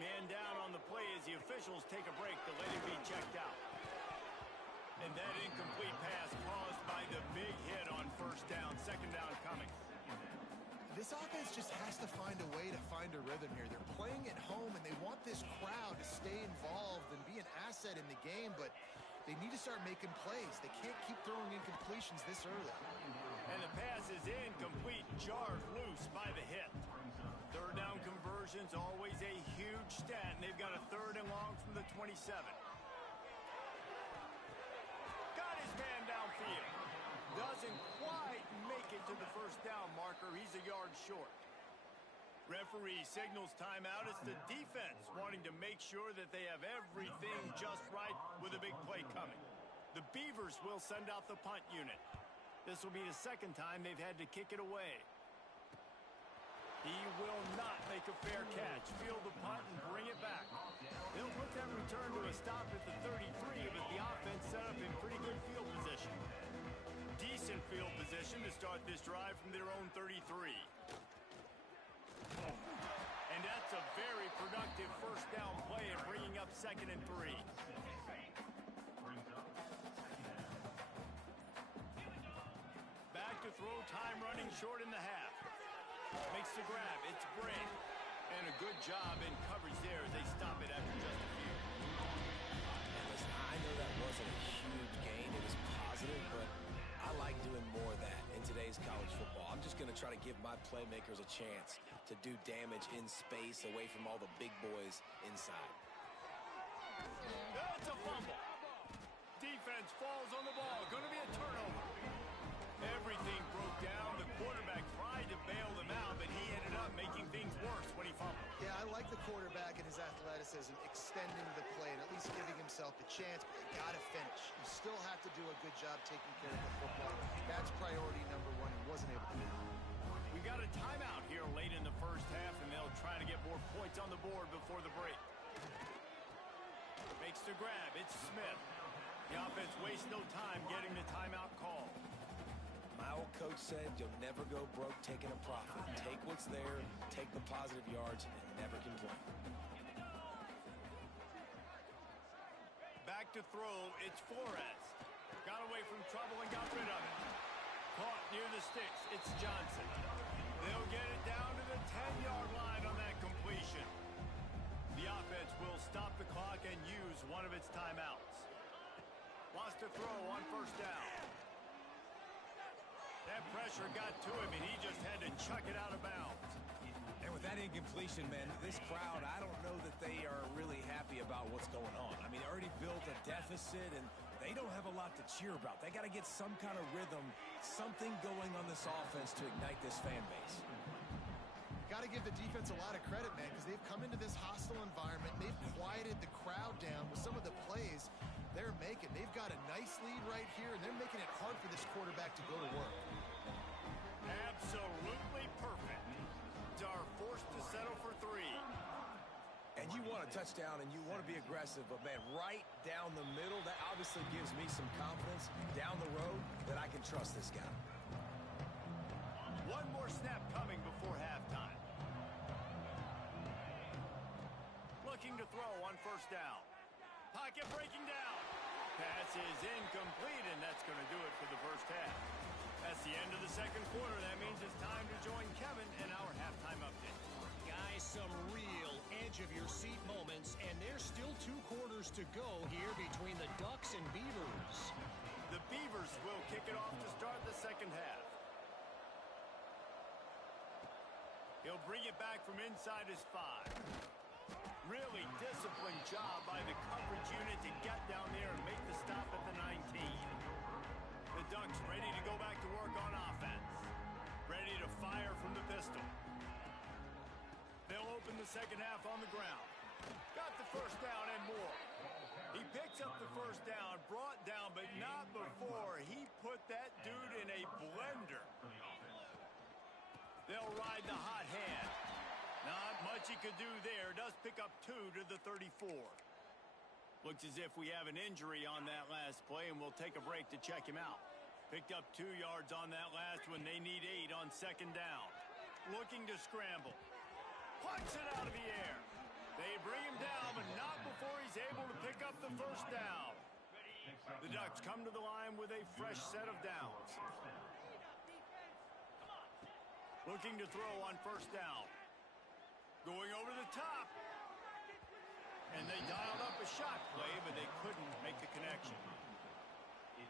Man down on the play as the officials take a break to let him be checked out. And that incomplete pass caused by the big hit on 1st down. 2nd down coming. This offense just has to find a way to find a rhythm here. They're playing at home, and they want this crowd to stay involved and be an asset in the game, but they need to start making plays. They can't keep throwing incompletions this early. And the pass is incomplete, jarred loose by the hit. 3rd down conversions, always a huge stat, and they've got a 3rd and long from the 27. Got his man downfield. Doesn't quite make it to the 1st down marker. He's a yard short. Referee signals timeout. It's the defense wanting to make sure that they have everything just right with a big play coming. The Beavers will send out the punt unit. This will be the 2nd time they've had to kick it away. He will not make a fair catch. Field the punt and bring it back. They'll put that return to a stop at the 33, but the offense set up in pretty good field position. Decent field position to start this drive from their own 33. And that's a very productive 1st down play and bringing up 2nd and 3. Back to throw, time running short in the half. Makes the grab. It's Brady. And a good job in coverage there as they stop it after just a few. And listen, I know that wasn't a huge gain. It was positive, but I like doing more of that in today's college football. I'm just going to try to give my playmakers a chance to do damage in space away from all the big boys inside. That's a fumble. Defense falls on the ball. Going to be a turnover. Everything broke down. The quarterback tried to bail them out, but he ended up making things worse when he fumbled. Yeah, I like the quarterback and his athleticism, extending the play and at least giving himself a chance, but you got to finish. You still have to do a good job taking care of the football. That's priority number one. He wasn't able to do that. We got a timeout here late in the first half, and they'll try to get more points on the board before the break. Makes the grab. It's Smith. The offense wastes no time getting the timeout call. My old coach said you'll never go broke taking a profit. Take what's there, take the positive yards, and never complain. Back to throw, it's Flores. Got away from trouble and got rid of it. Caught near the sticks, it's Johnson. They'll get it down to the 10-yard line on that completion. The offense will stop the clock and use one of its timeouts. Lost a throw on first down. That pressure got to him, and he just had to chuck it out of bounds. And with that incompletion, man, this crowd, I don't know that they are really happy about what's going on. I mean, already built a deficit, and they don't have a lot to cheer about. They got to get some kind of rhythm, something going on this offense to ignite this fan base. Got to give the defense a lot of credit, man, because they've come into this hostile environment. They've quieted the crowd down with some of the plays they're making. They've got a nice lead right here, and they're making it hard for this quarterback to go to work. Absolutely perfect. Are forced to settle for 3. And you want a touchdown, and you want to be aggressive, but, man, right down the middle, that obviously gives me some confidence down the road that I can trust this guy. One more snap coming before halftime. Looking to throw on first down. Pocket breaking down. Pass is incomplete, and that's going to do it for the first half. That's the end of the second quarter. That means it's time to join Kevin in our halftime update. Guys, some real edge-of-your-seat moments, and there's still 2 quarters to go here between the Ducks and Beavers. The Beavers will kick it off to start the second half. He'll bring it back from inside his 5. Really disciplined job by the coverage unit to get down there and make the stop at the 19. The Ducks ready to go back to work on offense. Ready to fire from the pistol. They'll open the second half on the ground. Got the first down and more. He picks up the first down, brought down, but not before he put that dude in a blender. They'll ride the hot hand. Not much he could do there. Does pick up 2 to the 34. Looks as if we have an injury on that last play, and we'll take a break to check him out. Picked up 2 yards on that last one. They need 8 on second down. Looking to scramble. Plucks it out of the air. They bring him down, but not before he's able to pick up the first down. The Ducks come to the line with a fresh set of downs. Looking to throw on first down. Going over the top. And they dialed up a shot play, but they couldn't make the connection.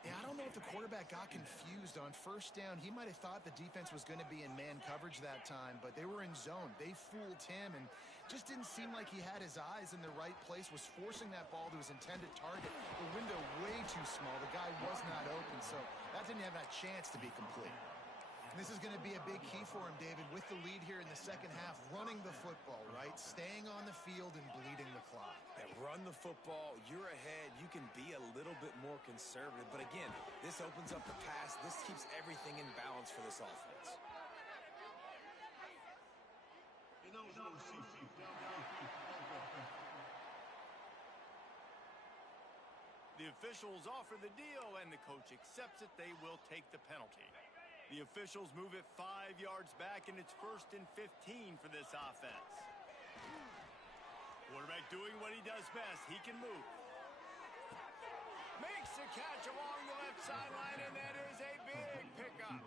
Yeah, I don't know if the quarterback got confused on first down. He might have thought the defense was going to be in man coverage that time, but they were in zone. They fooled him and just didn't seem like he had his eyes in the right place, was forcing that ball to his intended target. The window way too small. The guy was not open, so that didn't have that chance to be complete. This is going to be a big key for him, David, with the lead here in the second half, running the football, right? Staying on the field and bleeding the clock. Yeah, run the football, you're ahead, you can be a little bit more conservative. But again, this opens up the pass. This keeps everything in balance for this offense. The officials offer the deal, and the coach accepts it. They will take the penalty. The officials move it 5 yards back, and it's 1st and 15 for this offense. Quarterback doing what he does best. He can move. Makes makes a catch along the left sideline, and that is a big pickup.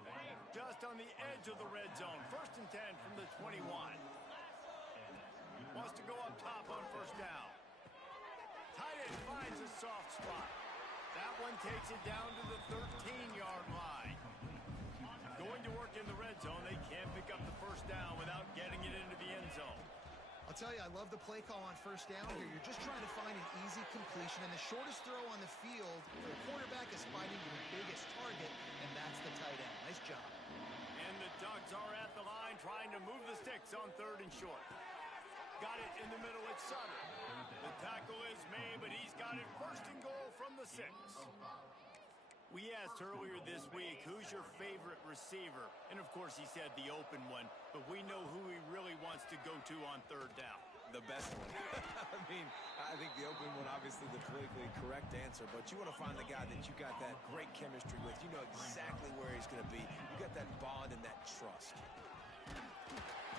Just on the edge of the red zone. 1st and 10 from the 21. Wants to go up top on 1st down. Tight end finds a soft spot. That one takes it down to the 13-yard line. Going to work in the red zone. They can't pick up the 1st down without getting it into the end zone. I'll tell you, I love the play call on 1st down here. You're just trying to find an easy completion, and the shortest throw on the field for the quarterback is finding your biggest target, and that's the tight end. Nice job. And the Ducks are at the line trying to move the sticks on 3rd and short. Got it in the middle, it's Sutter. The tackle is made, but he's got it 1st and goal from the 6. We asked earlier this week, who's your favorite receiver? And, of course, he said the open one, but we know who he really wants to go to on 3rd down. The best one. I think the open one, obviously the politically correct answer, but you want to find the guy that you got that great chemistry with. You know exactly where he's going to be. You got that bond and that trust.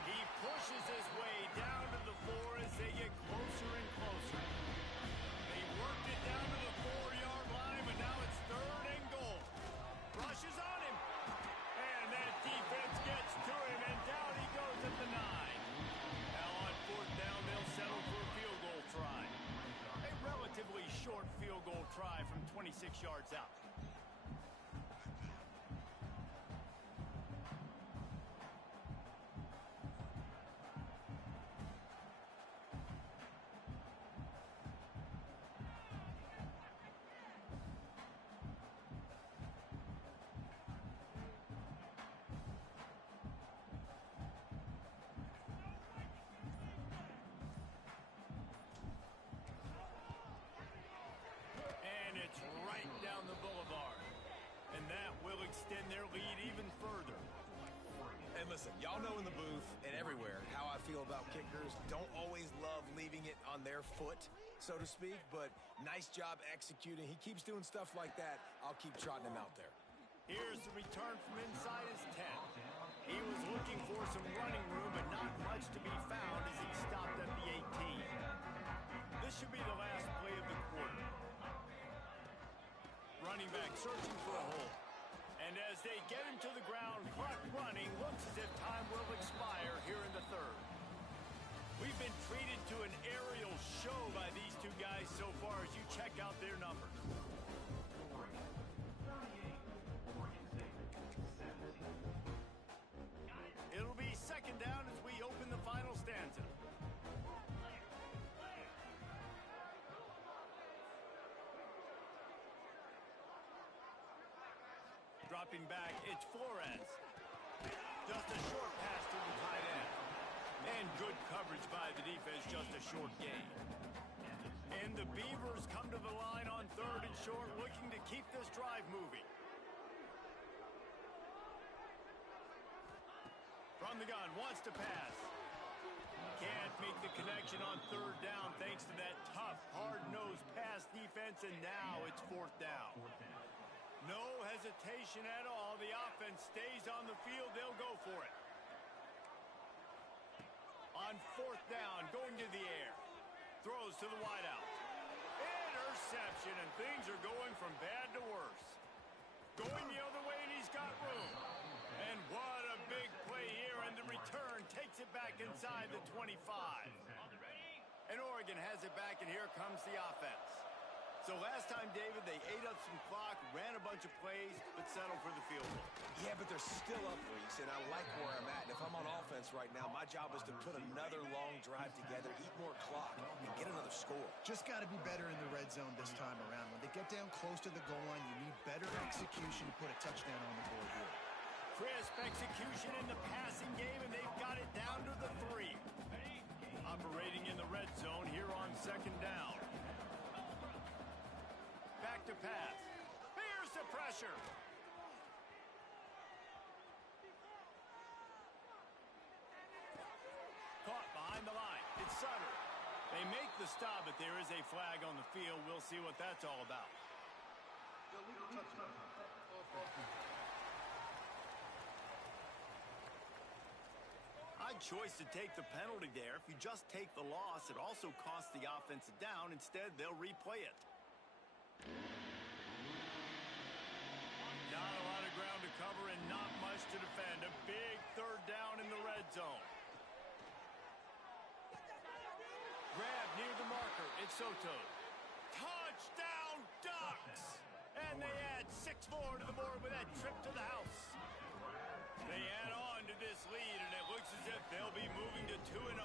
He pushes his way down to the floor as they get closer and closer. They worked it down to the 4-yard line, but now it's 3rd and goal. Rushes on him. And that defense gets to him, and down he goes at the 9. Now on 4th down, they'll settle for a field goal try. A relatively short field goal try from 26 yards out. Extend their lead even further. And listen, y'all know in the booth and everywhere how I feel about kickers. Don't always love leaving it on their foot, so to speak, but nice job executing. He keeps doing stuff like that. I'll keep trotting him out there. Here's the return from inside his 10. He was looking for some running room, but not much to be found as he stopped at the 18. This should be the last play of the quarter. Running back searching for a hole. And as they get him to the ground, clock running, looks as if time will expire here in the 3rd. We've been treated to an aerial show by these two guys so far as you check out their numbers. It'll be 2nd down as we open the final stanza. Dropping back, it's Flores. Just a short pass to the tight end. And good coverage by the defense, just a short gain. And the Beavers come to the line on 3rd and short, looking to keep this drive moving. From the gun, wants to pass. Can't make the connection on 3rd down thanks to that tough, hard-nosed pass defense, and now it's 4th down. No hesitation at all. The offense stays on the field. They'll go for it. On 4th down, going to the air. Throws to the wideout. Interception, and things are going from bad to worse. Going the other way, and he's got room. And what a big play here, and the return takes it back inside the 25. And Oregon has it back, and here comes the offense. So last time, David, they ate up some clock, ran a bunch of plays, but settled for the field goal. Yeah, but they're still up, Reese, and I like where I'm at. And if I'm on offense right now, my job is to put another long drive together, eat more clock, and get another score. Just got to be better in the red zone this time around. When they get down close to the goal line, you need better execution to put a touchdown on the board here. Crisp execution in the passing game, and they've got it down to the 3. Operating in the red zone here on 2nd down. Back to pass. Here's the pressure. Caught behind the line. It's Sutter. They make the stop, but there is a flag on the field. We'll see what that's all about. Odd choice to take the penalty there. If you just take the loss, it also costs the offense a down. Instead, they'll replay it. Not a lot of ground to cover and not much to defend. A big third down in the red zone. Grab near the marker. It's Soto. Touchdown, Ducks! And they add 6 more to the board with that trip to the house. They add on to this lead, and it looks as if they'll be moving to 2-0.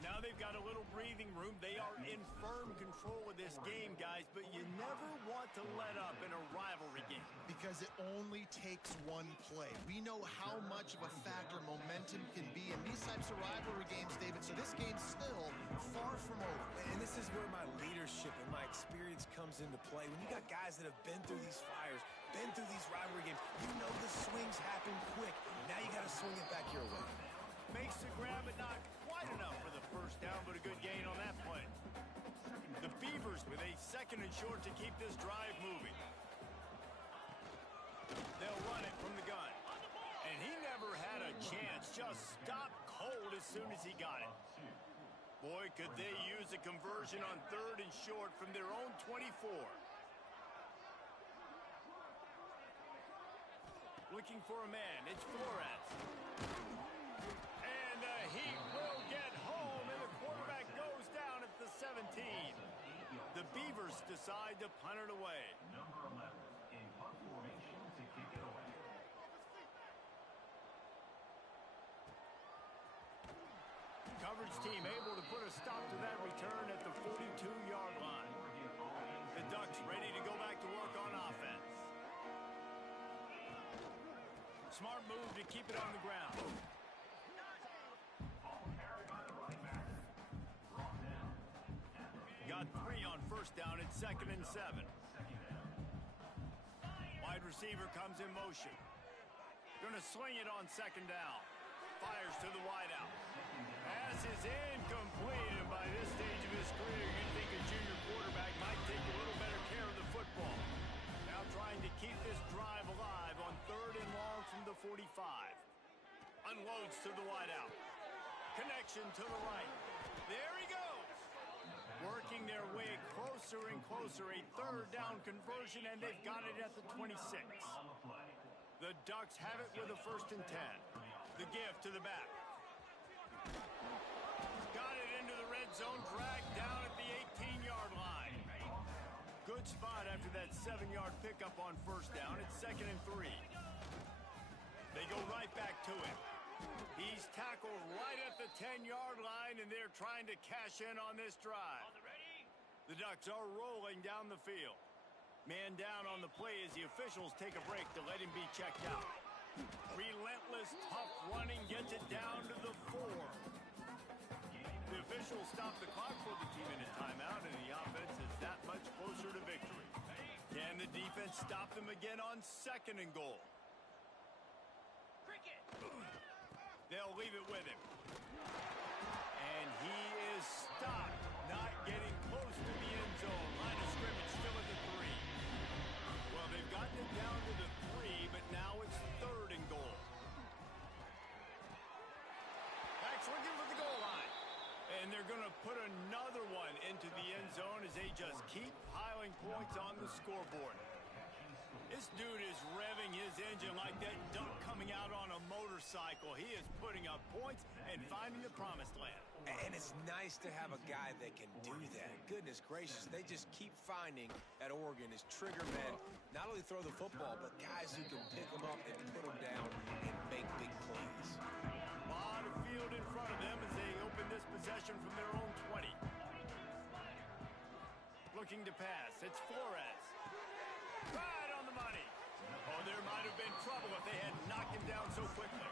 Now they've got a little breathing room. They are in firm control of this game, guys, but you never want to let up in a rivalry game. Because it only takes one play. We know how much of a factor momentum can be in these types of rivalry games, David, so this game's still far from over. And this is where my leadership and my experience comes into play. When you got guys that have been through these fires, been through these rivalry games, you know the swings happen quick. Now you got to swing it back your way. Makes the grab, but not quite enough for the first down, but a good gain on that play. The Beavers with a 2nd and short to keep this drive moving. They'll run it from the gun. And he never had a chance. Just stopped cold as soon as he got it. Boy, could they use a conversion on 3rd and short from their own 24. Looking for a man. It's Flores. And the Heat will get home, and the quarterback goes down at the 17. The Beavers decide to punt it away. Number 11 in punt formation to kick it away. Coverage team able to put a stop to that return at the 42-yard line. The Ducks ready to go back to work on offense. Smart move to keep it on the ground. Got 3 on first down at 2nd and 7. Wide receiver comes in motion. Gonna sling it on 2nd down. Fires to the wideout. Pass is incomplete, and by this stage of his career, you'd think a junior quarterback might take a little better care of the football. Now trying to keep this drive alive on 3rd and long from the 45. Unloads to the wideout. Connection to the right. There he goes. Working their way closer and closer. A 3rd down conversion, and they've got it at the 26. The Ducks have it with a 1st and 10. The give to the back. Got it into the red zone, dragged down at the 18-yard line. Good spot after that 7-yard pickup on first down. It's 2nd and 3. They go right back to him. He's tackled right at the 10-yard line, and they're trying to cash in on this drive. The Ducks are rolling down the field. Man down on the play as the officials take a break to let him be checked out. Relentless, tough running gets it down to the 4. The officials stop the clock for the 2-minute timeout, and the offense is that much closer to victory. Can the defense stop them again on 2nd and goal? They'll leave it with him. And he is stopped, not getting close to the end zone. Line of scrimmage still at the 3. Well, they've gotten it down to the 3, but now it's 3rd and goal. Backs looking for the goal line. And they're going to put another one into the end zone as they just keep piling points on the scoreboard. This dude is revving his engine like that duck coming out on a motorcycle. He is putting up points and finding the promised land. And it's nice to have a guy that can do that. Goodness gracious, they just keep finding at Oregon is trigger men. Not only throw the football, but guys who can pick them up and put them down and make big plays. A lot of field in front of them as they open this possession from their own 20. Looking to pass. It's Flores. Right on the money. Oh, there might have been trouble if they had knocked him down so quickly.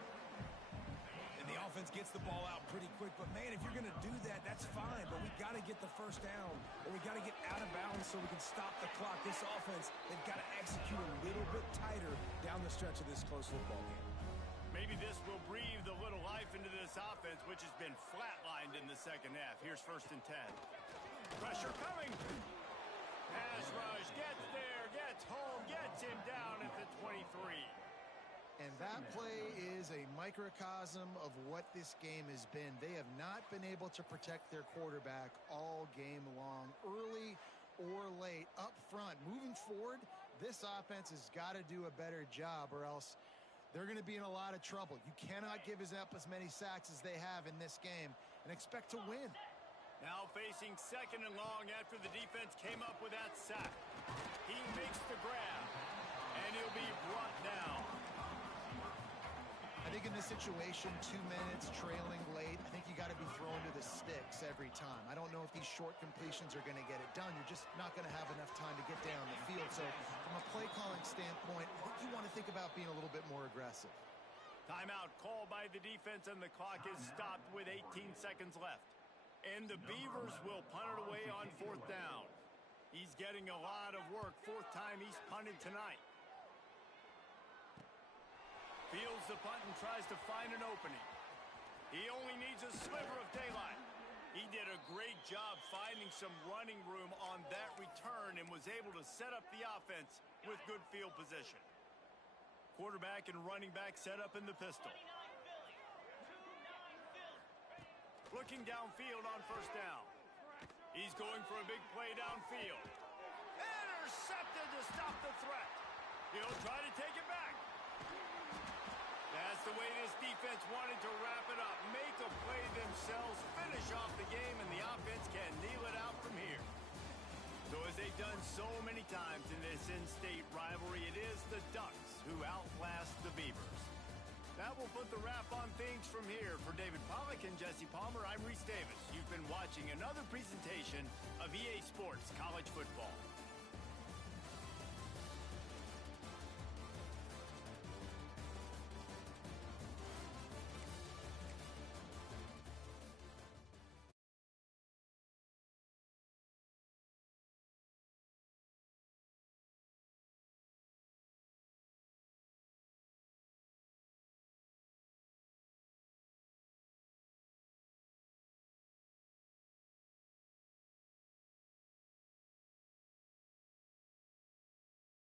And the offense gets the ball out pretty quick. But, man, if you're going to do that, that's fine. But we got to get the first down, or we got to get out of bounds so we can stop the clock. This offense, they've got to execute a little bit tighter down the stretch of this close football game. Maybe this will breathe a little life into this offense, which has been flatlined in the second half. Here's 1st and 10. Pressure coming. Pass rush gets there, gets home, gets him down at the 23. And that play is a microcosm of what this game has been. They have not been able to protect their quarterback all game long, early or late, up front. Moving forward, This offense has got to do a better job or else they're going to be in a lot of trouble. You cannot give up as many sacks as they have in this game and expect to win. Now facing 2nd and long after the defense came up with that sack. He makes the grab, and he'll be brought down. I think in this situation, 2 minutes, trailing late, I think you got to be thrown to the sticks every time. I don't know if these short completions are going to get it done. You're just not going to have enough time to get down the field. So from a play calling standpoint, I think you want to think about being a little bit more aggressive. Timeout called by the defense, and the clock is stopped with 18 seconds left. And the Beavers will punt it away on 4th down. He's getting a lot of work. 4th time he's punted tonight. Fields the punt and tries to find an opening. He only needs a sliver of daylight. He did a great job finding some running room on that return and was able to set up the offense with good field position. Quarterback and running back set up in the pistol. Looking downfield on 1st down. He's going for a big play downfield. Intercepted to stop the threat. He'll try to take it back. That's the way this defense wanted to wrap it up. Make a play themselves, finish off the game, and the offense can kneel it out from here. So as they've done so many times in this in-state rivalry, it is the Ducks who outlast the Beavers. That will put the wrap on things from here. For David Pollack and Jesse Palmer, I'm Reese Davis. You've been watching another presentation of EA Sports College Football.